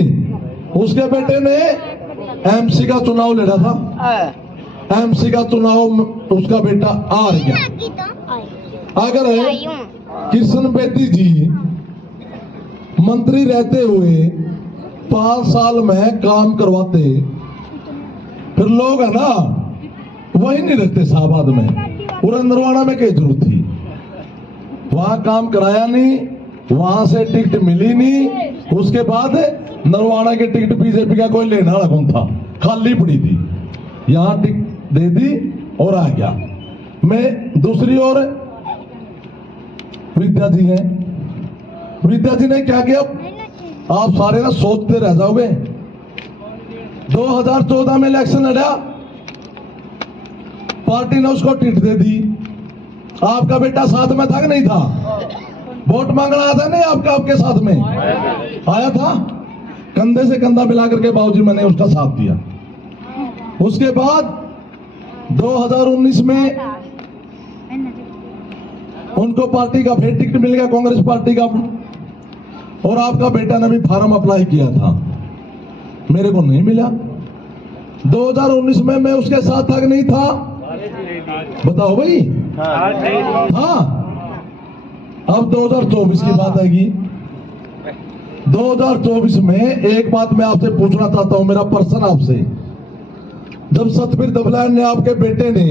उसके बेटे ने एमसी का चुनाव लड़ा था, एमसी का चुनाव उसका बेटा हार गया। अगर किशन बेदी जी मंत्री रहते हुए 5 साल में काम करवाते, फिर लोग है ना वही नहीं रहते शाहबाद में, पूरा नरवाना में क्या जरूरत थी। वहां काम कराया नहीं, वहां से टिकट मिली नहीं, उसके बाद नरवाना की टिकट बीजेपी का कोई लेना वाला कौन था, खाली पड़ी थी, यहां टिकट दे दी और आ गया। मैं दूसरी ओर विद्या जी हैं, विद्या जी ने क्या किया, आप सारे ना सोचते रह जाओगे। 2014 में इलेक्शन लड़ा, पार्टी ने उसको टिकट दे दी। आपका बेटा साथ में था कि नहीं था? वोट मांगना आता नहीं आपका, आपके साथ में आया था, कंधे से कंधा मिला करके बाबूजी मैंने उसका साथ दिया। उसके बाद 2019 में उनको पार्टी का फिर टिकट मिल गया, कांग्रेस पार्टी का, और आपका बेटा ने भी फार्म अप्लाई किया था, मेरे को नहीं मिला। 2019 में मैं उसके साथ था कि नहीं था? बताओ भाई। हाँ, अब 2024 की बात आएगी। 2024 में एक बात मैं आपसे पूछना चाहता हूं, मेरा पर्सन आपसे, जब सतबीर दबलान ने, आपके बेटे ने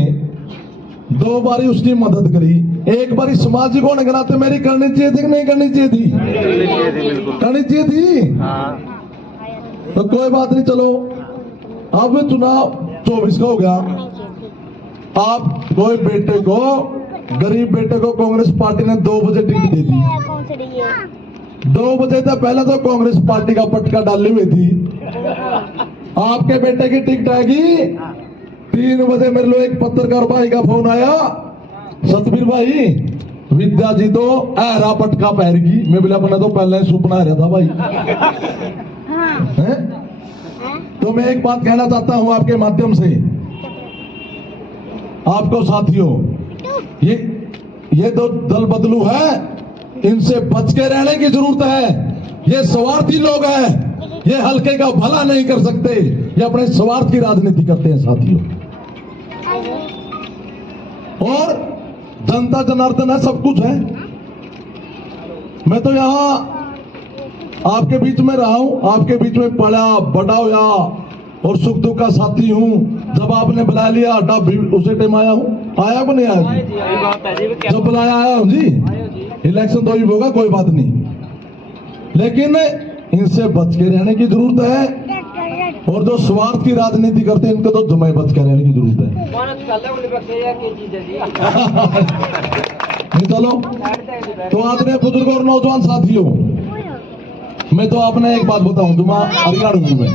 2 बारी उसकी मदद करी, एक बारी सामाजिक होने के नाते मेरी करनी चाहिए थी कि नहीं करनी चाहिए थी? करनी चाहिए थी। तो कोई बात नहीं, चलो अब चुनाव 24 का हो गया, आप कोई बेटे को, गरीब बेटे को कांग्रेस पार्टी ने 2 बजे टिकट दे दी। 2 बजे तक पहले तो कांग्रेस पार्टी का पटका डाली हुई थी, आपके बेटे की टिकट आएगी 3 बजे। मेरे लिए एक पत्रकार भाई का फोन आया, सतबीर भाई विद्या जी तो ऐरा पटका पहरेगी। मैं बोला अपना तो पहले ही सुपना रहा था भाई। तो मैं एक बात कहना चाहता हूं आपके माध्यम से, आपको साथियों, ये तो दल बदलू है, इनसे बच के रहने की जरूरत है। ये स्वार्थी लोग हैं, ये हल्के का भला नहीं कर सकते, ये अपने स्वार्थ की राजनीति करते हैं साथियों। और जनता जनार्दन है, सब कुछ है। मैं तो यहां आपके बीच में रहा हूं, आपके बीच में पढ़ा बड़ा हुआ और सुख दुख का साथी हूं। जब आपने बुला लिया अड्डा भी उसे टाइम आया हूं, आया को नहीं आया जी? जब बुलाया आया हूं जी। इलेक्शन तो भी होगा, कोई बात नहीं, लेकिन इनसे बच के रहने की जरूरत है। और जो स्वार्थ की राजनीति करते हैं, इनको तो जमाए बच के रहने की जरूरत है। नहीं, चलो तो आदरणीय बुजुर्ग और नौजवान साथियों, मैं तो आपने एक बात बताऊं, जुमा हरियाणवी में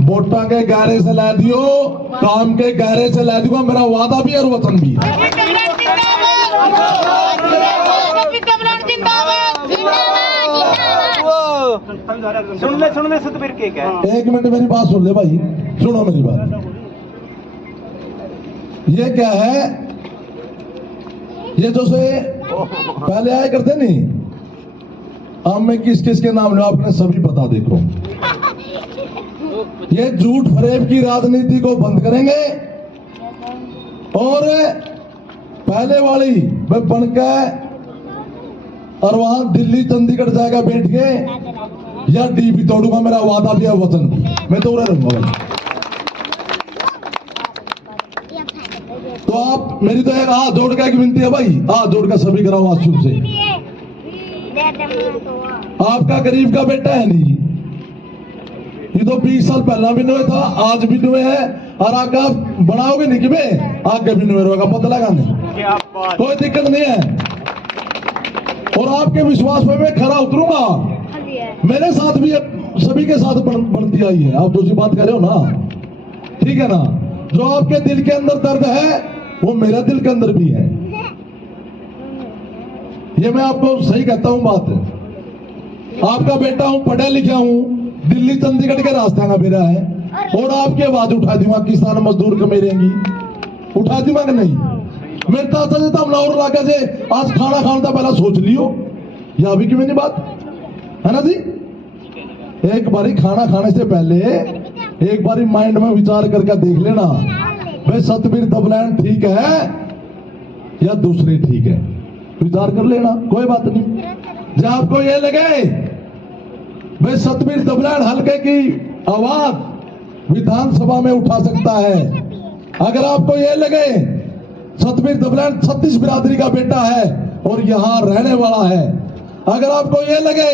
वोटा के गहरे से ला दियो, काम के गहरे से ला दियो, मेरा वादा भी और वचन भी। सुन ले सतबीर के क्या? एक मिनट मेरी बात सुन ले भाई, सुनो मेरी बात। ये क्या है, ये जो से पहले आया करते नहीं, अब मैं किस किस के नाम लो, आपने सभी बता। देखो, ये झूठ फरेब की राजनीति को बंद करेंगे और पहले वाली बनकर और वहां दिल्ली चंडीगढ़ जाएगा बैठ के, या डीपी तोड़ूंगा, मेरा वादा भी है, वचन भी। मैं तो रहूंगा भाई। तो आप, मेरी तो एक हाथ जोड़ के विनती है भाई, हाथ जोड़ के सभी कराओ आज शुभ से। आपका गरीब का बेटा है नहीं, ये तो 20 साल पहला भी नुए था, आज भी नुए है, और आगे आप बढ़ाओगे नहीं कि मैं आगे भी नुए रहेगा, पता लगा नहीं, कोई दिक्कत नहीं है। और आपके विश्वास पे मैं खरा उतरूंगा, मेरे साथ भी सभी के साथ बनती आई है। आप दूसरी बात कर रहे हो ना, ठीक है ना? जो आपके दिल के अंदर दर्द है वो मेरा दिल के अंदर भी है, ये मैं आपको सही कहता हूं बात। आपका बेटा हूं, पढ़ा लिखा हूं, दिल्ली चंडीगढ़ के रास्ते का मेरा है, और आपकी आवाज उठा दूंगा, किसान मजदूर कमेरेंगी, उठा दूंगा कि नहीं? मेरे चाचा जी तो लाहौर इलाके से आज खाना खाने का पहला सोच लियो, या अभी की मैंने बात है ना जी। एक बारी खाना खाने से पहले एक बारी माइंड में विचार करके देख लेना, भाई सतबीर दबलैंड ठीक है या दूसरी ठीक है, विचार कर लेना, कोई बात नहीं। जब आपको ये लगे भाई सतबीर दबलैंड हल्के की आवाज विधानसभा में उठा सकता है, अगर आपको ये लगे सतबीर दबलैंड 36 बिरादरी का बेटा है और यहां रहने वाला है, अगर आपको ये लगे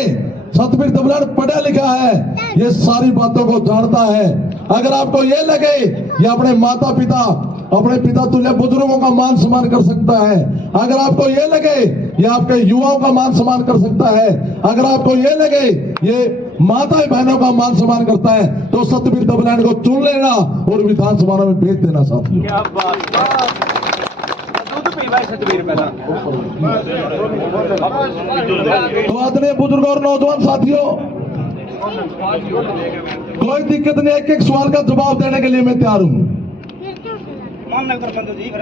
सतबीर दबलैंड पढ़ा लिखा है, ये सारी बातों को जानता है, अगर आपको ये लगे ये अपने माता पिता, अपने पिता तुल्य बुजुर्गों का मान सम्मान कर सकता है, अगर आपको ये लगे ये आपके युवाओं का मान सम्मान कर सकता है, अगर आपको ये लगे ये माता बहनों का मान सम्मान करता है, तो सतबीर दबलैंड को चुन लेना और विधानसभा में भेज देना साथियों। तो आदरणीय बुजुर्ग और नौजवान साथियों, कोई दिक्कत नहीं, एक एक सवाल का जवाब देने के लिए मैं तैयार हूं,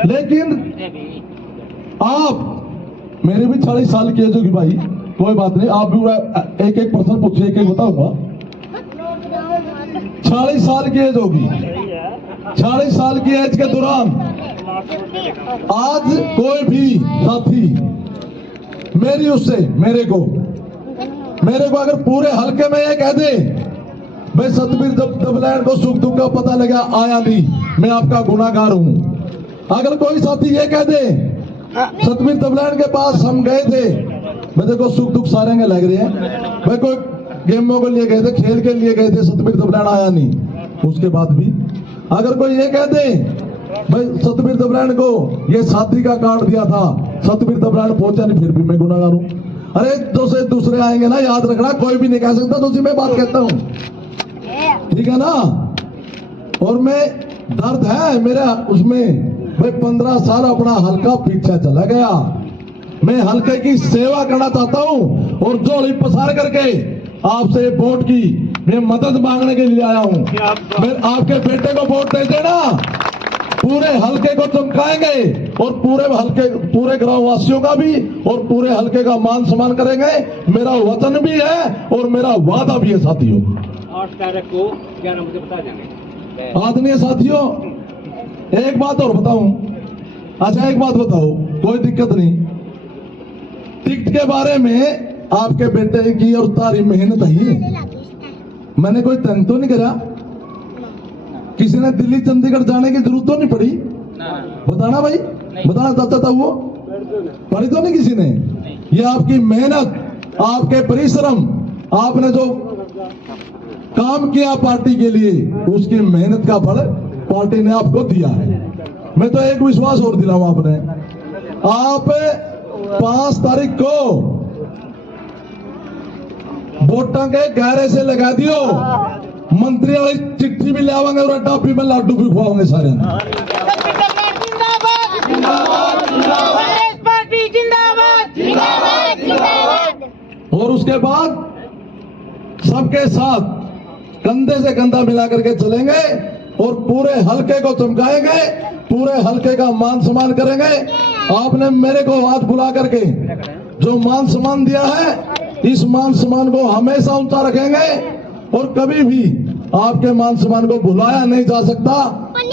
लेकिन आप मेरे भी 40 साल की एज होगी भाई, कोई बात नहीं, आप भी एक एक प्रश्न पूछिए, एक एक बताऊंगा। 40 साल की एज होगी, 40 साल की एज के दौरान आज कोई भी साथी मेरे को अगर पूरे हल्के में ये कह दे भाई सतबीर दबलैंड को सुख दुख का पता लगा आया नहीं, मैं आपका गुनाहगार हूं। अगर कोई साथी ये कह दे सतबीर दबलैंड के पास हम गए थे, मैं देखो सुख दुख सारे के लग रहे हैं, भाई कोई गेमों के लिए गए थे, खेल के लिए गए थे, सतबीर दबलैंड आया नहीं, उसके बाद भी अगर कोई ये कह दे भाई सतबीर दबलैंड को ये साथी का कार्ड दिया था, सतबीर दबलैंड पहुंचा नहीं, फिर भी मैं गुनाहगार हूं। अरे दूसरे आएंगे ना, याद रखना, कोई भी नहीं कह सकता, तो उसी में बात कहता हूं, ठीक है ना? और मैं दर्द है मेरा उसमें, भाई 15 साल अपना हल्का पीछे चला गया, मैं हल्के की सेवा करना चाहता हूं और झोली पसार करके आपसे वोट की मैं मदद मांगने के लिए आया हूं। मैं आपके बेटे को वोट दे देना, पूरे हल्के को चमकाएंगे और पूरे ग्राम वासियों का भी और पूरे हल्के का मान सम्मान करेंगे, मेरा वचन भी है और मेरा वादा भी है साथियों। 8 तारीख को 11 बजे बता देंगे। आदरणीय साथियों, एक बात और बताऊं, अच्छा एक बात बताओ, कोई दिक्कत नहीं, टिकट के बारे में आपके बेटे की और तारी मेहनत है, मैंने कोई तंग तो नहीं करा, किसी ने दिल्ली चंडीगढ़ जाने की जरूरत तो नहीं पड़ी, बताना भाई, बताना चाहता था वो, पड़ी तो नहीं किसी ने। ये आपकी मेहनत, आपके परिश्रम, आपने जो काम किया पार्टी के लिए, उसकी मेहनत का फल पार्टी ने आपको दिया है। मैं तो एक विश्वास और दिलाऊं आपने, आप 5 तारीख को वोटा के गहरे से लगा दियो, मंत्री वाली चिट्ठी भी ले आवांगे और डब्बी में लाडू भी खुआओगे सारे। और उसके बाद सबके साथ कंधे से कंधा मिला करके चलेंगे और पूरे हल्के को चमकाएंगे, पूरे हल्के का मान सम्मान करेंगे। आपने मेरे को हाथ बुला करके जो मान सम्मान दिया है, इस मान सम्मान को हमेशा ऊंचा रखेंगे और कभी भी आपके मान सम्मान को भुलाया नहीं जा सकता।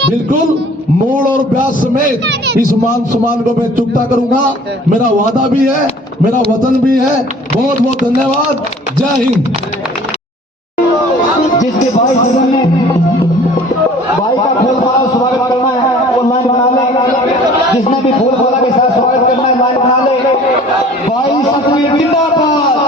बिल्कुल मोड़ और ब्याज समेत इस मान सम्मान को मैं चुकता करूंगा, मेरा वादा भी है। मेरा वतन भी है। बहुत बहुत धन्यवाद। जय हिंद। जिसके भाई सदन में भाई का फूल माला स्वागत करना है वो लाइन बना ले। जिसने भी फूल माला के साथ स्वागत करना है लाइन बना ले। भाई सतवीर जिंदाबाद,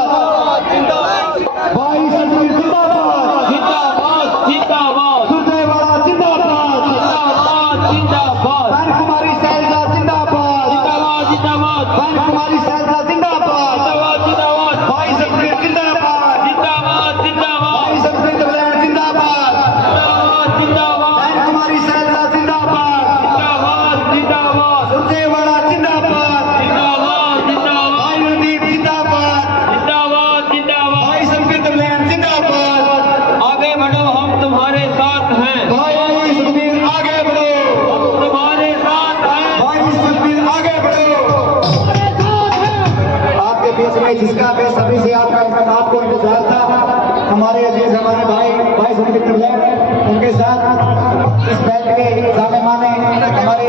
भाई सतवीर जिंदाबाद, जिंदाबाद जिंदाबाद, सुरजेवाला जिंदाबाद, जिंदाबाद जिंदाबाद, बहन कुमारी शैलजा जिंदाबाद, जिंदाबाद जिंदाबाद, बहन कुमारी शैलजा जिंदाबाद, जिंदाबाद जिंदाबाद, भाई सतवीर जिंदाबाद, जिंदाबाद जिंदाबाद, भाई सतवीर दबलैंड जिंदाबाद, जिंदाबाद जिंदाबाद, बहन कुमारी शैलजा जिंदाबाद, जिंदाबाद जिंदाबाद, सुरजेवाला जिंदाबाद, जिंदाबाद जिंदाबाद, भाई रणदीप जिंदाबाद, जिंदाबाद जिंदाबाद, भाई सतवीर दबलैंड जिंदाबाद। आगे बढ़ो, हम तुम्हारे साथ हैं। भाई सतवीर आगे बढ़ो, हम तुम्हारे साथ हैं। भाई सतवीर आगे बढ़ो। आपके बीच में जिसका मैं सभी से आपको इंतजार था, हमारे अजीज हमारे भाई सतवीर दबलैंड, उनके साथ इस बैठ के जाने माने हमारे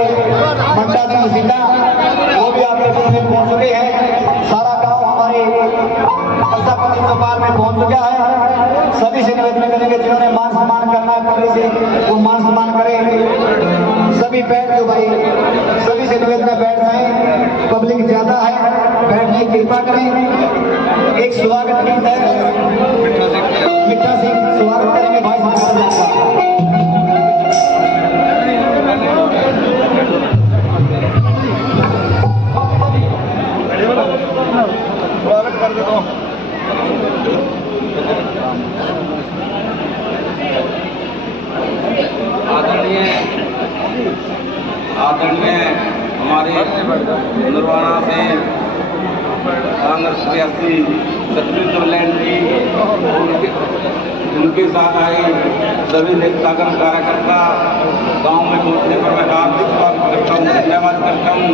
मंडा जी जिला, वो भी आपके बीच में पहुंच चुके हैं। सारा गांव हमारे प्रजापति चौपाल में पहुंच चुका है। सभी से निवेदन करेंगे जिन्होंने मान सम्मान करना है पब्लिक से, वो मान सम्मान करें। सभी बैठ जो भाई, सभी से निवेदन बैठ जाए। पब्लिक ज्यादा है, बैठने की कृपा करें। एक स्वागत गीत है, मिठा सिंह स्वागत करेंगे भाई समाज का। स्वागत कर देता हूँ। आदरणीय हमारे नरवाना से कांग्रेस प्रत्याशी सतवीर दबलैंड जी, उनके साथ आए सभी नेतागण कार्यकर्ता गांव में पहुंचने पर मैं हार्दिक स्वागत करता हूँ, धन्यवाद करता हूँ।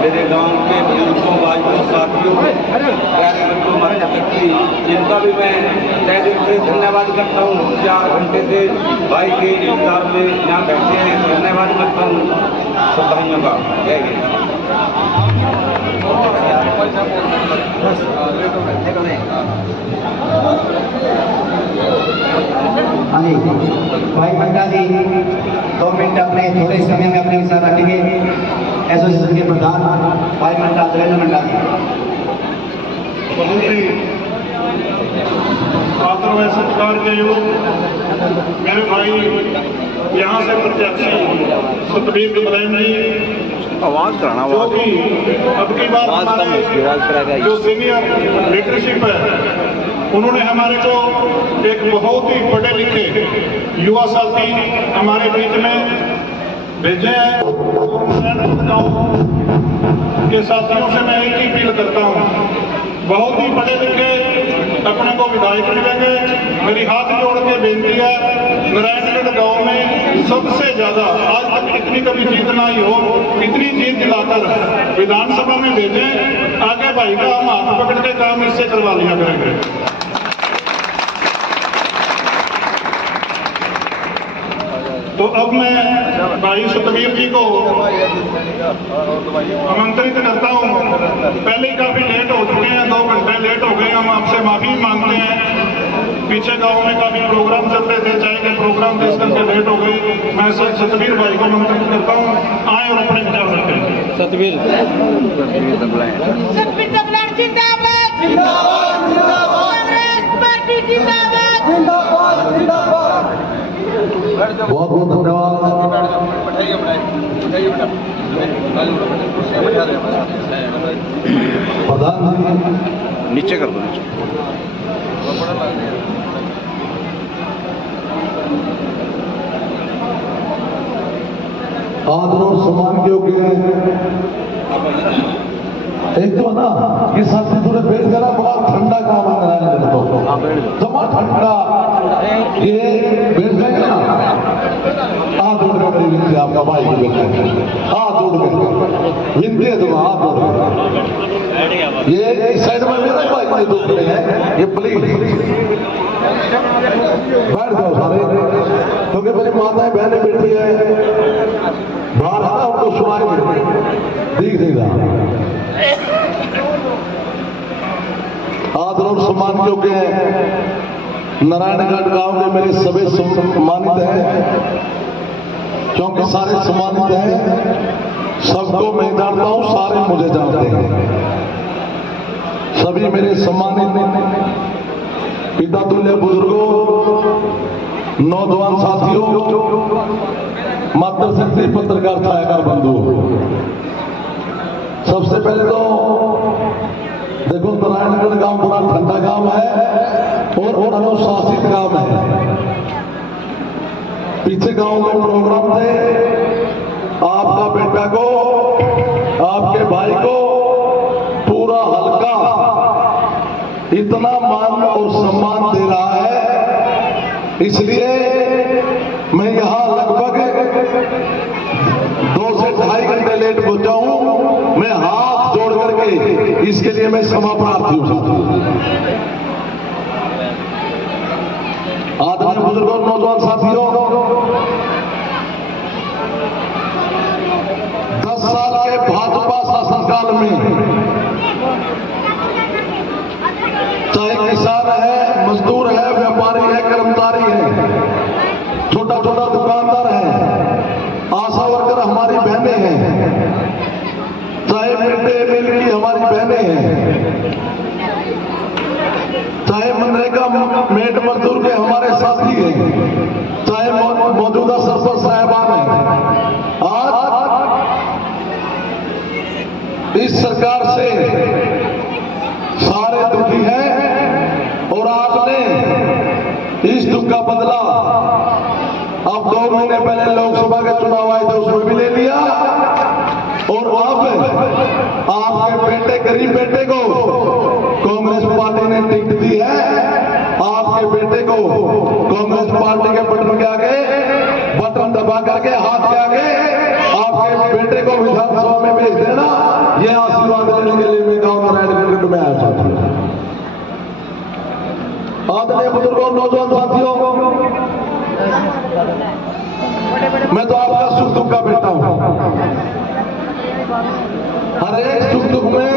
मेरे गांव के बुजुर्गों, भाइयों, साथियों, प्यारे बच्चों, हमारे शक्ति, जिनका भी मैं तहे दिल से धन्यवाद करता हूँ। 4 घंटे से भाई के इंतजार में यहाँ बैठे हैं, धन्यवाद करता हूँ सब भाइयों का। जय हिंद। हाँ जी, भाई मंडा जी 2 मिनट अपने थोड़े समय में अपने विचार रखेंगे। एसोसिएशन के प्रधान भाई मंडा देवेंद्र मंडा जी। बहुत ही आदर व सत्कार के योग मेरे भाई यहाँ से प्रत्याशी सतवीर दबलैंड जी, आवाज कराना, जो कि अब की बार हमारे जो सीनियर लीडरशिप है, उन्होंने हमारे को एक बहुत ही पढ़े लिखे युवा साथी हमारे बीच में भेजे हैं। के साथियों से मैं एक ही अपील करता हूँ, बहुत ही पढ़े लिखे अपने को विधायक मिलेंगे। मेरी हाथ जोड़ के बेनती है, नारायणगढ़ गांव में सबसे ज्यादा आज तक इतनी कभी जीत ना ही हो, इतनी जीत दिलाकर विधानसभा में भेजें। आगे भाई का हम हाथ पकड़ के काम इससे करवा लिया करेंगे। तो अब मैं भाई सतवीर जी को आमंत्रित करता हूँ। पहले ही काफी लेट हो चुके हैं, 2 घंटे लेट हो गए, हम आपसे माफी मांगते हैं। पीछे गांव में काफी प्रोग्राम चल रहे थे, चाय के प्रोग्राम जिस करके लेट हो गई। मैं सतवीर भाई को आमंत्रित करता हूँ, आए और अपने विचार रखें। सतवीर दबलैंड जिंदाबाद, जिंदाबाद जिंदाबाद, कांग्रेस पार्टी जिंदाबाद, जिंदाबाद जिंदाबाद। बहुत बहुत धन्यवाद। प्रधान नीचे कर दो, नीचे। आदर और सम्मान के योग्य एक तो ना ये साथी थोड़े बैठ जाना, बड़ा ठंडा काम आ रहा है तो जमा ठंडा ये बैठ जाएगा ना। हाथ जोड़ के बड़ी विनती आपका भाई को बैठे, हाथ जोड़ के विनती है तुम, हाथ जोड़। ये इस साइड में मेरा भाई ये दो खड़े हैं, ये प्लीज बैठ जाओ सारे, क्योंकि मेरी माताएं बहनें बैठी है बाहर है ना, उनको सुनाएंगे, ठीक देगा। सम्मान योग्य हैं। नारायणगढ़ गांव के मेरे सभी सम्मानित हैं, क्योंकि सारे सम्मानित हैं। सबको मैं जानता हूं, सारे मुझे जानते हैं। सभी मेरे सम्मानित पिता तुल्य बुजुर्गों, नौजवान साथियों, मातृशक्ति पत्रकार छायाकार बंधुओं, सबसे पहले तो देखो नारायणगढ़ गांव बड़ा ठंडा गांव है और अनुशासित गांव है। पीछे गांव में प्रोग्राम थे, आपका बेटा को, आपके भाई को पूरा हल्का इतना मान और सम्मान दे रहा है, इसलिए मैं यहां लगभग 2 से 2.5 घंटे लेट पहुंचा हूं। मैं हाथ जोड़ करके इसके लिए मैं क्षमा प्रार्थी हूं। आदरणीय बुजुर्गों, नौजवान साथियों, 10 साल के भाजपा शासनकाल में चाहे किसान है, मजदूर है, व्यापारी है, कर्मचारी है, छोटा छोटा दुकानदार है, आशा वर्कर हमारी बहनें हैं, चाहे मिड डे मील की हमारी बहनें हैं, चाहे मनरेगा मेड मजदूर के हमारे साथी हैं, चाहे मौजूदा सरपंच साहिबान हैं, आज इस सरकार से सारे दुखी हैं और आपने इस दुख का बदला अब 2 महीने पहले लोकसभा के चुनाव आए थे, उसमें भी ले लिया और अब आपके बेटे, गरीब बेटे को कांग्रेस पार्टी ने टिकट दी है। आपके बेटे को कांग्रेस पार्टी के बटन के आगे, बटन दबा करके हाथ के आगे आपके बेटे को विधानसभा में भेज देना, यह आशीर्वाद लेने के लिए मैं गांव नारायणगढ़ में आया था। आदरणीय बुजुर्गों, नौजवान साथियों, मैं तो आपका सुख दुख का बेटा हूं। हर एक सुख दुख में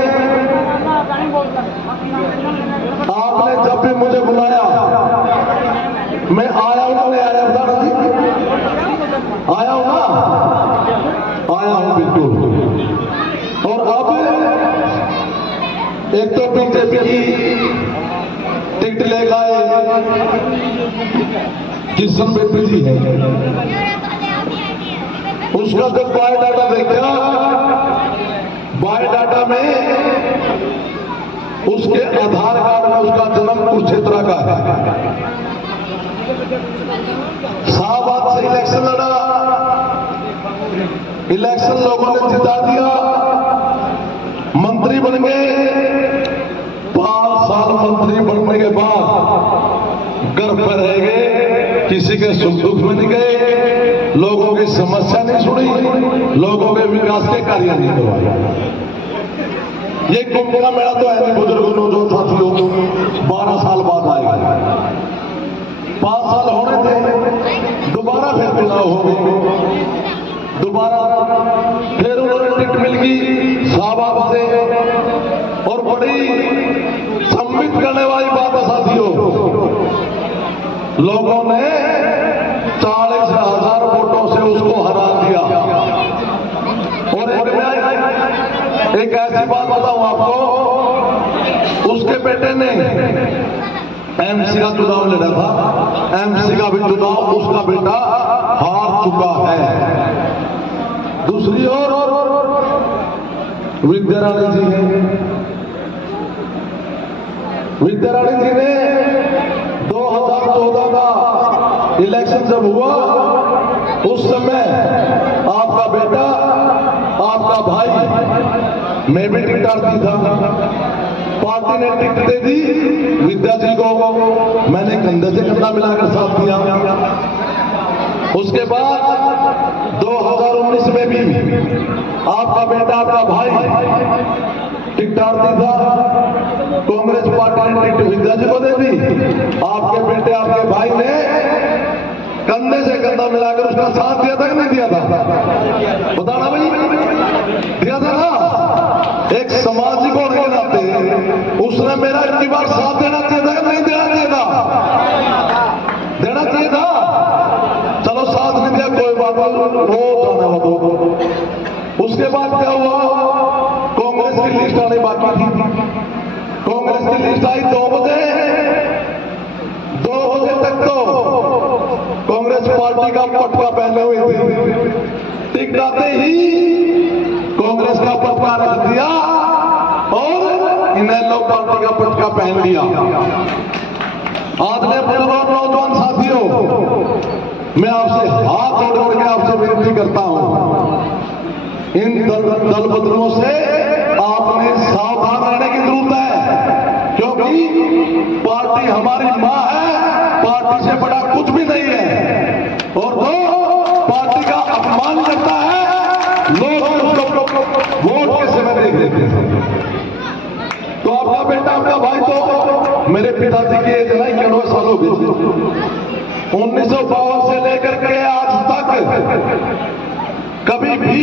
आपने जब भी मुझे बुलाया, मैं आया हूं, नहीं आया बता जी, आया हूं ना, आया हूं बिल्कुल। और अब एक तो बीजेपी की टिकट ले गए किशन बेटी जी है, उसका जब बायोडाटा देखा, बायोडाटा में उसके आधार कार्ड में उसका जन्म कुरुक्षेत्र का है। शाहबाद से इलेक्शन लड़ा, इलेक्शन लोगों ने जिता दिया, मंत्री बन गए। 5 साल मंत्री बनने के बाद घर पर रह गए, किसी के सुख दुख में नहीं गए, लोगों की समस्या नहीं सुनी, लोगों के विकास के कार्य नहीं करवाए। ये कुंभ का मेला तो है नहीं बुजुर्गों, नौजवान साथियों, 12 साल बाद आएगा। 5 साल होने थे, दोबारा फिर चुनाव हो गए, दोबारा फिर उन्होंने टिकट मिल गई शाहबाद से। और बड़ी सम्मित करने वाली बात है साथियों, लोगों ने 40,000 वोटों से उसको हरा दिया। और एक ऐसी बात बताऊं आपको, उसके बेटे ने एमसी का चुनाव लड़ा था, एमसी का भी चुनाव उसका बेटा हार चुका है। दूसरी ओर विद्याराणी जी हैं, विद्याराणी जी ने 2014 का इलेक्शन जब हुआ, उस समय आपका बेटा, आपका भाई, मैं भी टिकट दी था, पार्टी ने टिकट दे दी विद्या जी को, मैंने कंधे से कंधा मिलाकर साथ दिया। उसके बाद 2019 में भी आपका बेटा, आपका भाई टिकट दी था, कांग्रेस पार्टी ने टिकट विद्या जी को दे दी। आपके बेटे, आपके भाई ने कंधे से कंधा मिलाकर उसका साथ दिया था कि नहीं दिया था? बताना भाई, दिया था ना। एक सामाजिक होने के नाते उसने उसने मेरा इतनी बार साथ देना चाहिए था कि नहीं देना चाहिए था? देना चाहिए था। चलो साथ नहीं दिया, कोई बात नहीं, वो जाना वो। उसके बाद क्या हुआ? कांग्रेस की लिस्ट आनी बाकी थी। कांग्रेस की लिस्ट आई 2 बजे। 2 बजे तक तो कांग्रेस पार्टी का पटका पहने हुए थे। टिकट आते ही कांग्रेस का पटका रख दिया और इनेलो पार्टी का पटका पहन लिया। आदरणीय बुजुर्ग और नौजवान साथियों, मैं आपसे हाथ जोड़ करके आपसे विनती करता हूं, इन दल बदलों से आपने सावधान रहने की जरूरत है, क्योंकि पार्टी हमारी मां है, पार्टी से बड़ा कुछ भी नहीं है। और जो पार्टी का अपमान करता है, लोग उसको वोट के समय देख लेते हैं। तो आपका बेटा, आपका भाई तो मेरे पिताजी की एज नहीं 91 साल हो गई। 1952 से लेकर के आज तक कभी भी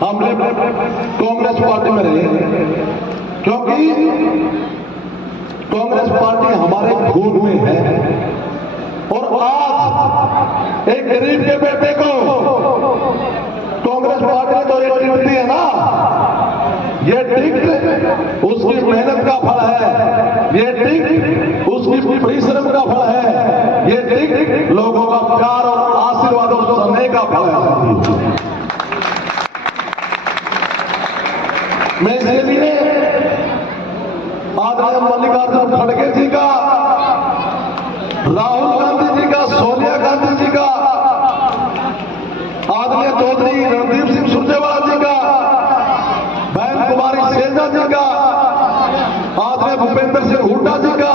हमने कांग्रेस पार्टी में रहे, क्योंकि कांग्रेस पार्टी हमारे खून में है। और आज एक गरीब के बेटे को कांग्रेस पार्टी ने तो ये टिकट दी है ना, ये टिकट उसकी मेहनत का फल है, ये टिकट उसकी परिश्रम का फल है, ये टिकट लोगों का प्यार और आशीर्वादों से रहने का फल है। मैं इसके लिए आदरणीय मल्लिकार्जुन खड़गे जी का, राहुल गांधी जी का, सोनिया गांधी जी का, आदरणीय चौधरी रणदीप सिंह सुरजेवाला जी का, बहन कुमारी सेजा जी का, आदरणीय भूपेंद्र सिंह हुड्डा जी का,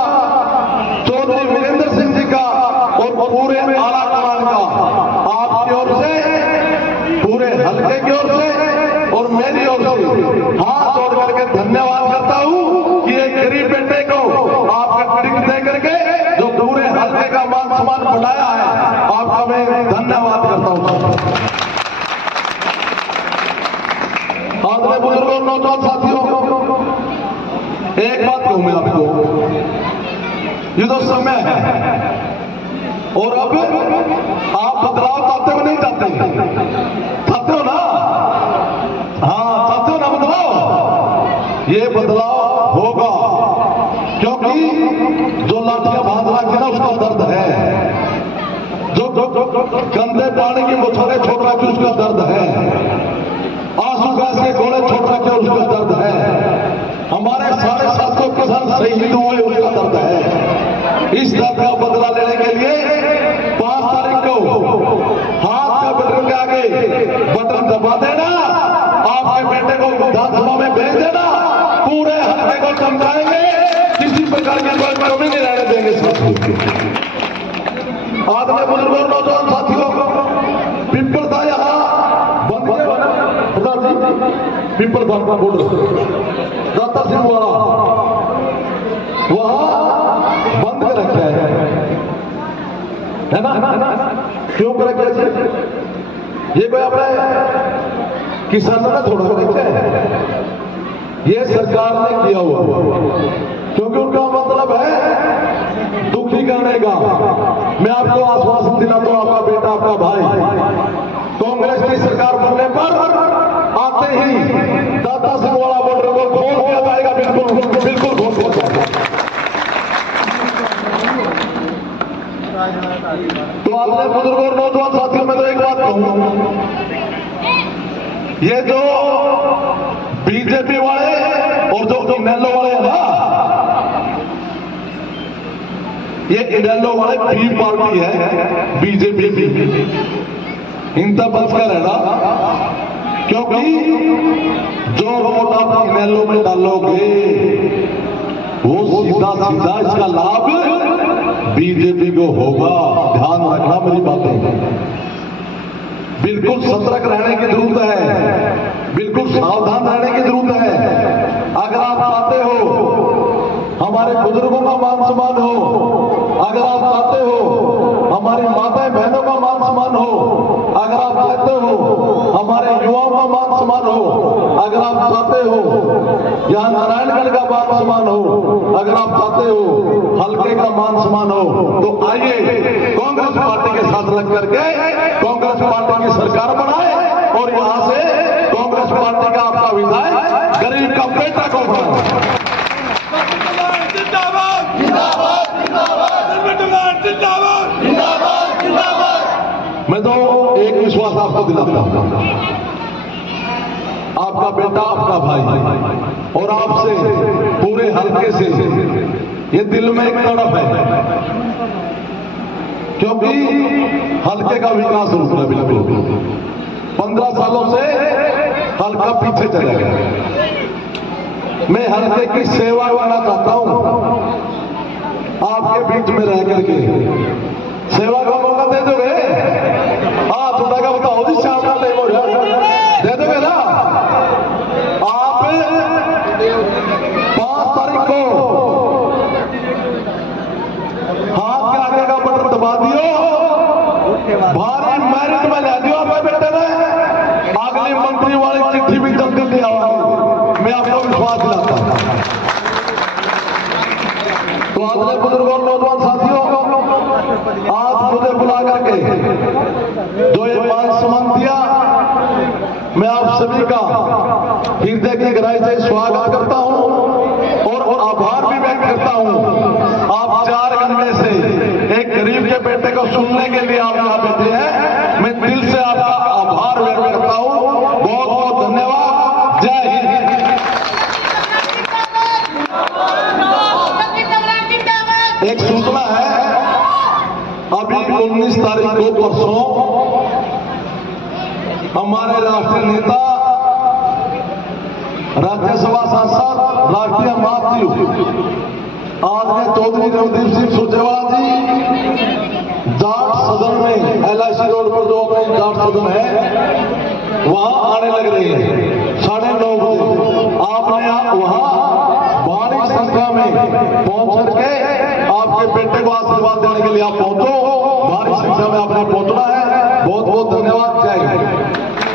चौधरी वीरेंद्र सिंह जी का और पूरे आला कमान का आपकी ओर से, पूरे हल्के की ओर से और मेरी ओर से हाथ जोड़ करके धन्यवाद करता हूं कि एक गरीब बेटे को आपका टिकट दे करके जो पूरे हल्के का मान सम्मान बढ़ाया है, आपका मैं धन्यवाद करता हूं। आदरणीय बुजुर्गों और नौजवान साथियों, एक बात कहूं मैं आपको, ये तो समय है और अब आप बदलाव चाहते हो नहीं चाहते? चाहते हो ना? हाँ, चाहते हो ना बदलाव? ये बदलाव होगा, क्योंकि जो लाठियां बांधना की ना उसका दर्द है, जो गंदे पानी की बौछारें छोड़ रखी उसका दर्द है, आंसू गैस के गोले छोड़ रखे उसका दर्द है, हमारे 750 किसान शहीद हुए उसका दर्द है। इस दर्द का बदला लेने के लिए 5 तारीख को हाथ का बटन के आगे बटन दबा देना, आपके बेटे को विधानसभा में भेज देना, पूरे हल्के को समझाएंगे, किसी प्रकार की कोई कमी नहीं रहने देंगे। आदरणीय बुजुर्ग और नौजवान साथियों, पिंपल था यहाँ बंद पिंपल बोल दाता सिंह वाला वहां बंद कर रखा है ना? क्यों कर रखा है? ये कोई अपने किसानों ने थोड़ा रखा है, ये सरकार ने किया हुआ, क्योंकि उनका मतलब है दुखी करने का। मैं आपको आश्वासन दिलाता हूं, आपका बेटा, आपका भाई कांग्रेस की सरकार बनने पर आते ही दाता सिंह वाला बॉर्डर को खोल दिया जाएगा, बिल्कुल बिल्कुल खोल दिया जाएगा। तो आपने बुजुर्ग और नौजवान साथियों में तो एक बात कहूं, ये जो बीजेपी वाले और जो इनेलो वाले हैं ना, ये इनेलो वाले पी पार्टी है, बीजेपी की, इनका बच कर रहना, क्योंकि जो वोट आप इनेलो में डालोगे वो सीधा सीधा इसका लाभ बीजेपी को होगा। ध्यान रखना मेरी बातें, बिल्कुल सतर्क रहने की जरूरत है, बिल्कुल सावधान रहने की जरूरत है। अगर आप चाहते हो हमारे बुजुर्गों का मान सम्मान हो, अगर आप चाहते हो हमारी माताएं बहनों का मान सम्मान हो, अगर आप चाहते हो हमारे युवाओं का मान सम्मान हो, अगर आप चाहते हो यहाँ नारायणगढ़ का मान सम्मान हो, अगर आप चाहते हो हल्के का मान सम्मान हो, तो आइए कांग्रेस पार्टी के साथ लग करके कांग्रेस पार्टी की सरकार बनाए और यहाँ से कांग्रेस पार्टी का आपका विधायक गरीब का बेटा को बनाए। मैं तो एक विश्वास आपको दिलाता हूं, आपका बेटा आपका भाई और आपसे पूरे हल्के से ये दिल में एक तड़प है, क्योंकि हल्के का विकास रुक रहा है बिल्कुल। 15 सालों से हल्का पीछे चला गया। मैं हल्के की सेवा करना चाहता हूं, आपके बीच में रह करके सेवा का मौका दे दोगे? हाँ, थोड़ा का बताओ जी, श्याम का ले दे दोगे ना? आप 5 तारीख को हाथ के आगे का बटन दबा दियो, भारी मेरिट में ले दियो अपने बेटे ने, अगली मंत्री वाली चिट्ठी भी जम कर ले आओ। मैं आपको विश्वास दिलाता हूं। तो आज बुजुर्गों और नौजवान साथियों, आज मुझे बुला करके जो ये मान सम्मान दिया, मैं आप सभी का हृदय की गहराई से स्वागत करता हूं और आभार भी व्यक्त करता हूं। आप 4 घंटे से एक गरीब के बेटे को सुनने के लिए आप यहाँ बैठे हैं, मैं दिल से आपका आभार व्यक्त करता हूं। बहुत बहुत धन्यवाद। जय हिंद। एक सूचना है, अभी 19 तारीख को परसों हमारे राष्ट्रीय नेता, राज्यसभा सांसद, राष्ट्रीय महासचिव आदरणीय चौधरी रणदीप सिंह सुरजेवाला जी जाट सदन में, LIC रोड पर जो अपने जाट सदन है वहां आने लग रहे हैं 9:30 बजे। आपने वहां भारी संख्या में पहुंच करके आपके बेटे को आशीर्वाद देने के लिए आप पहुंचो। भारी संख्या में आपने पहुंचना है। बहुत बहुत धन्यवाद। जय हिंद।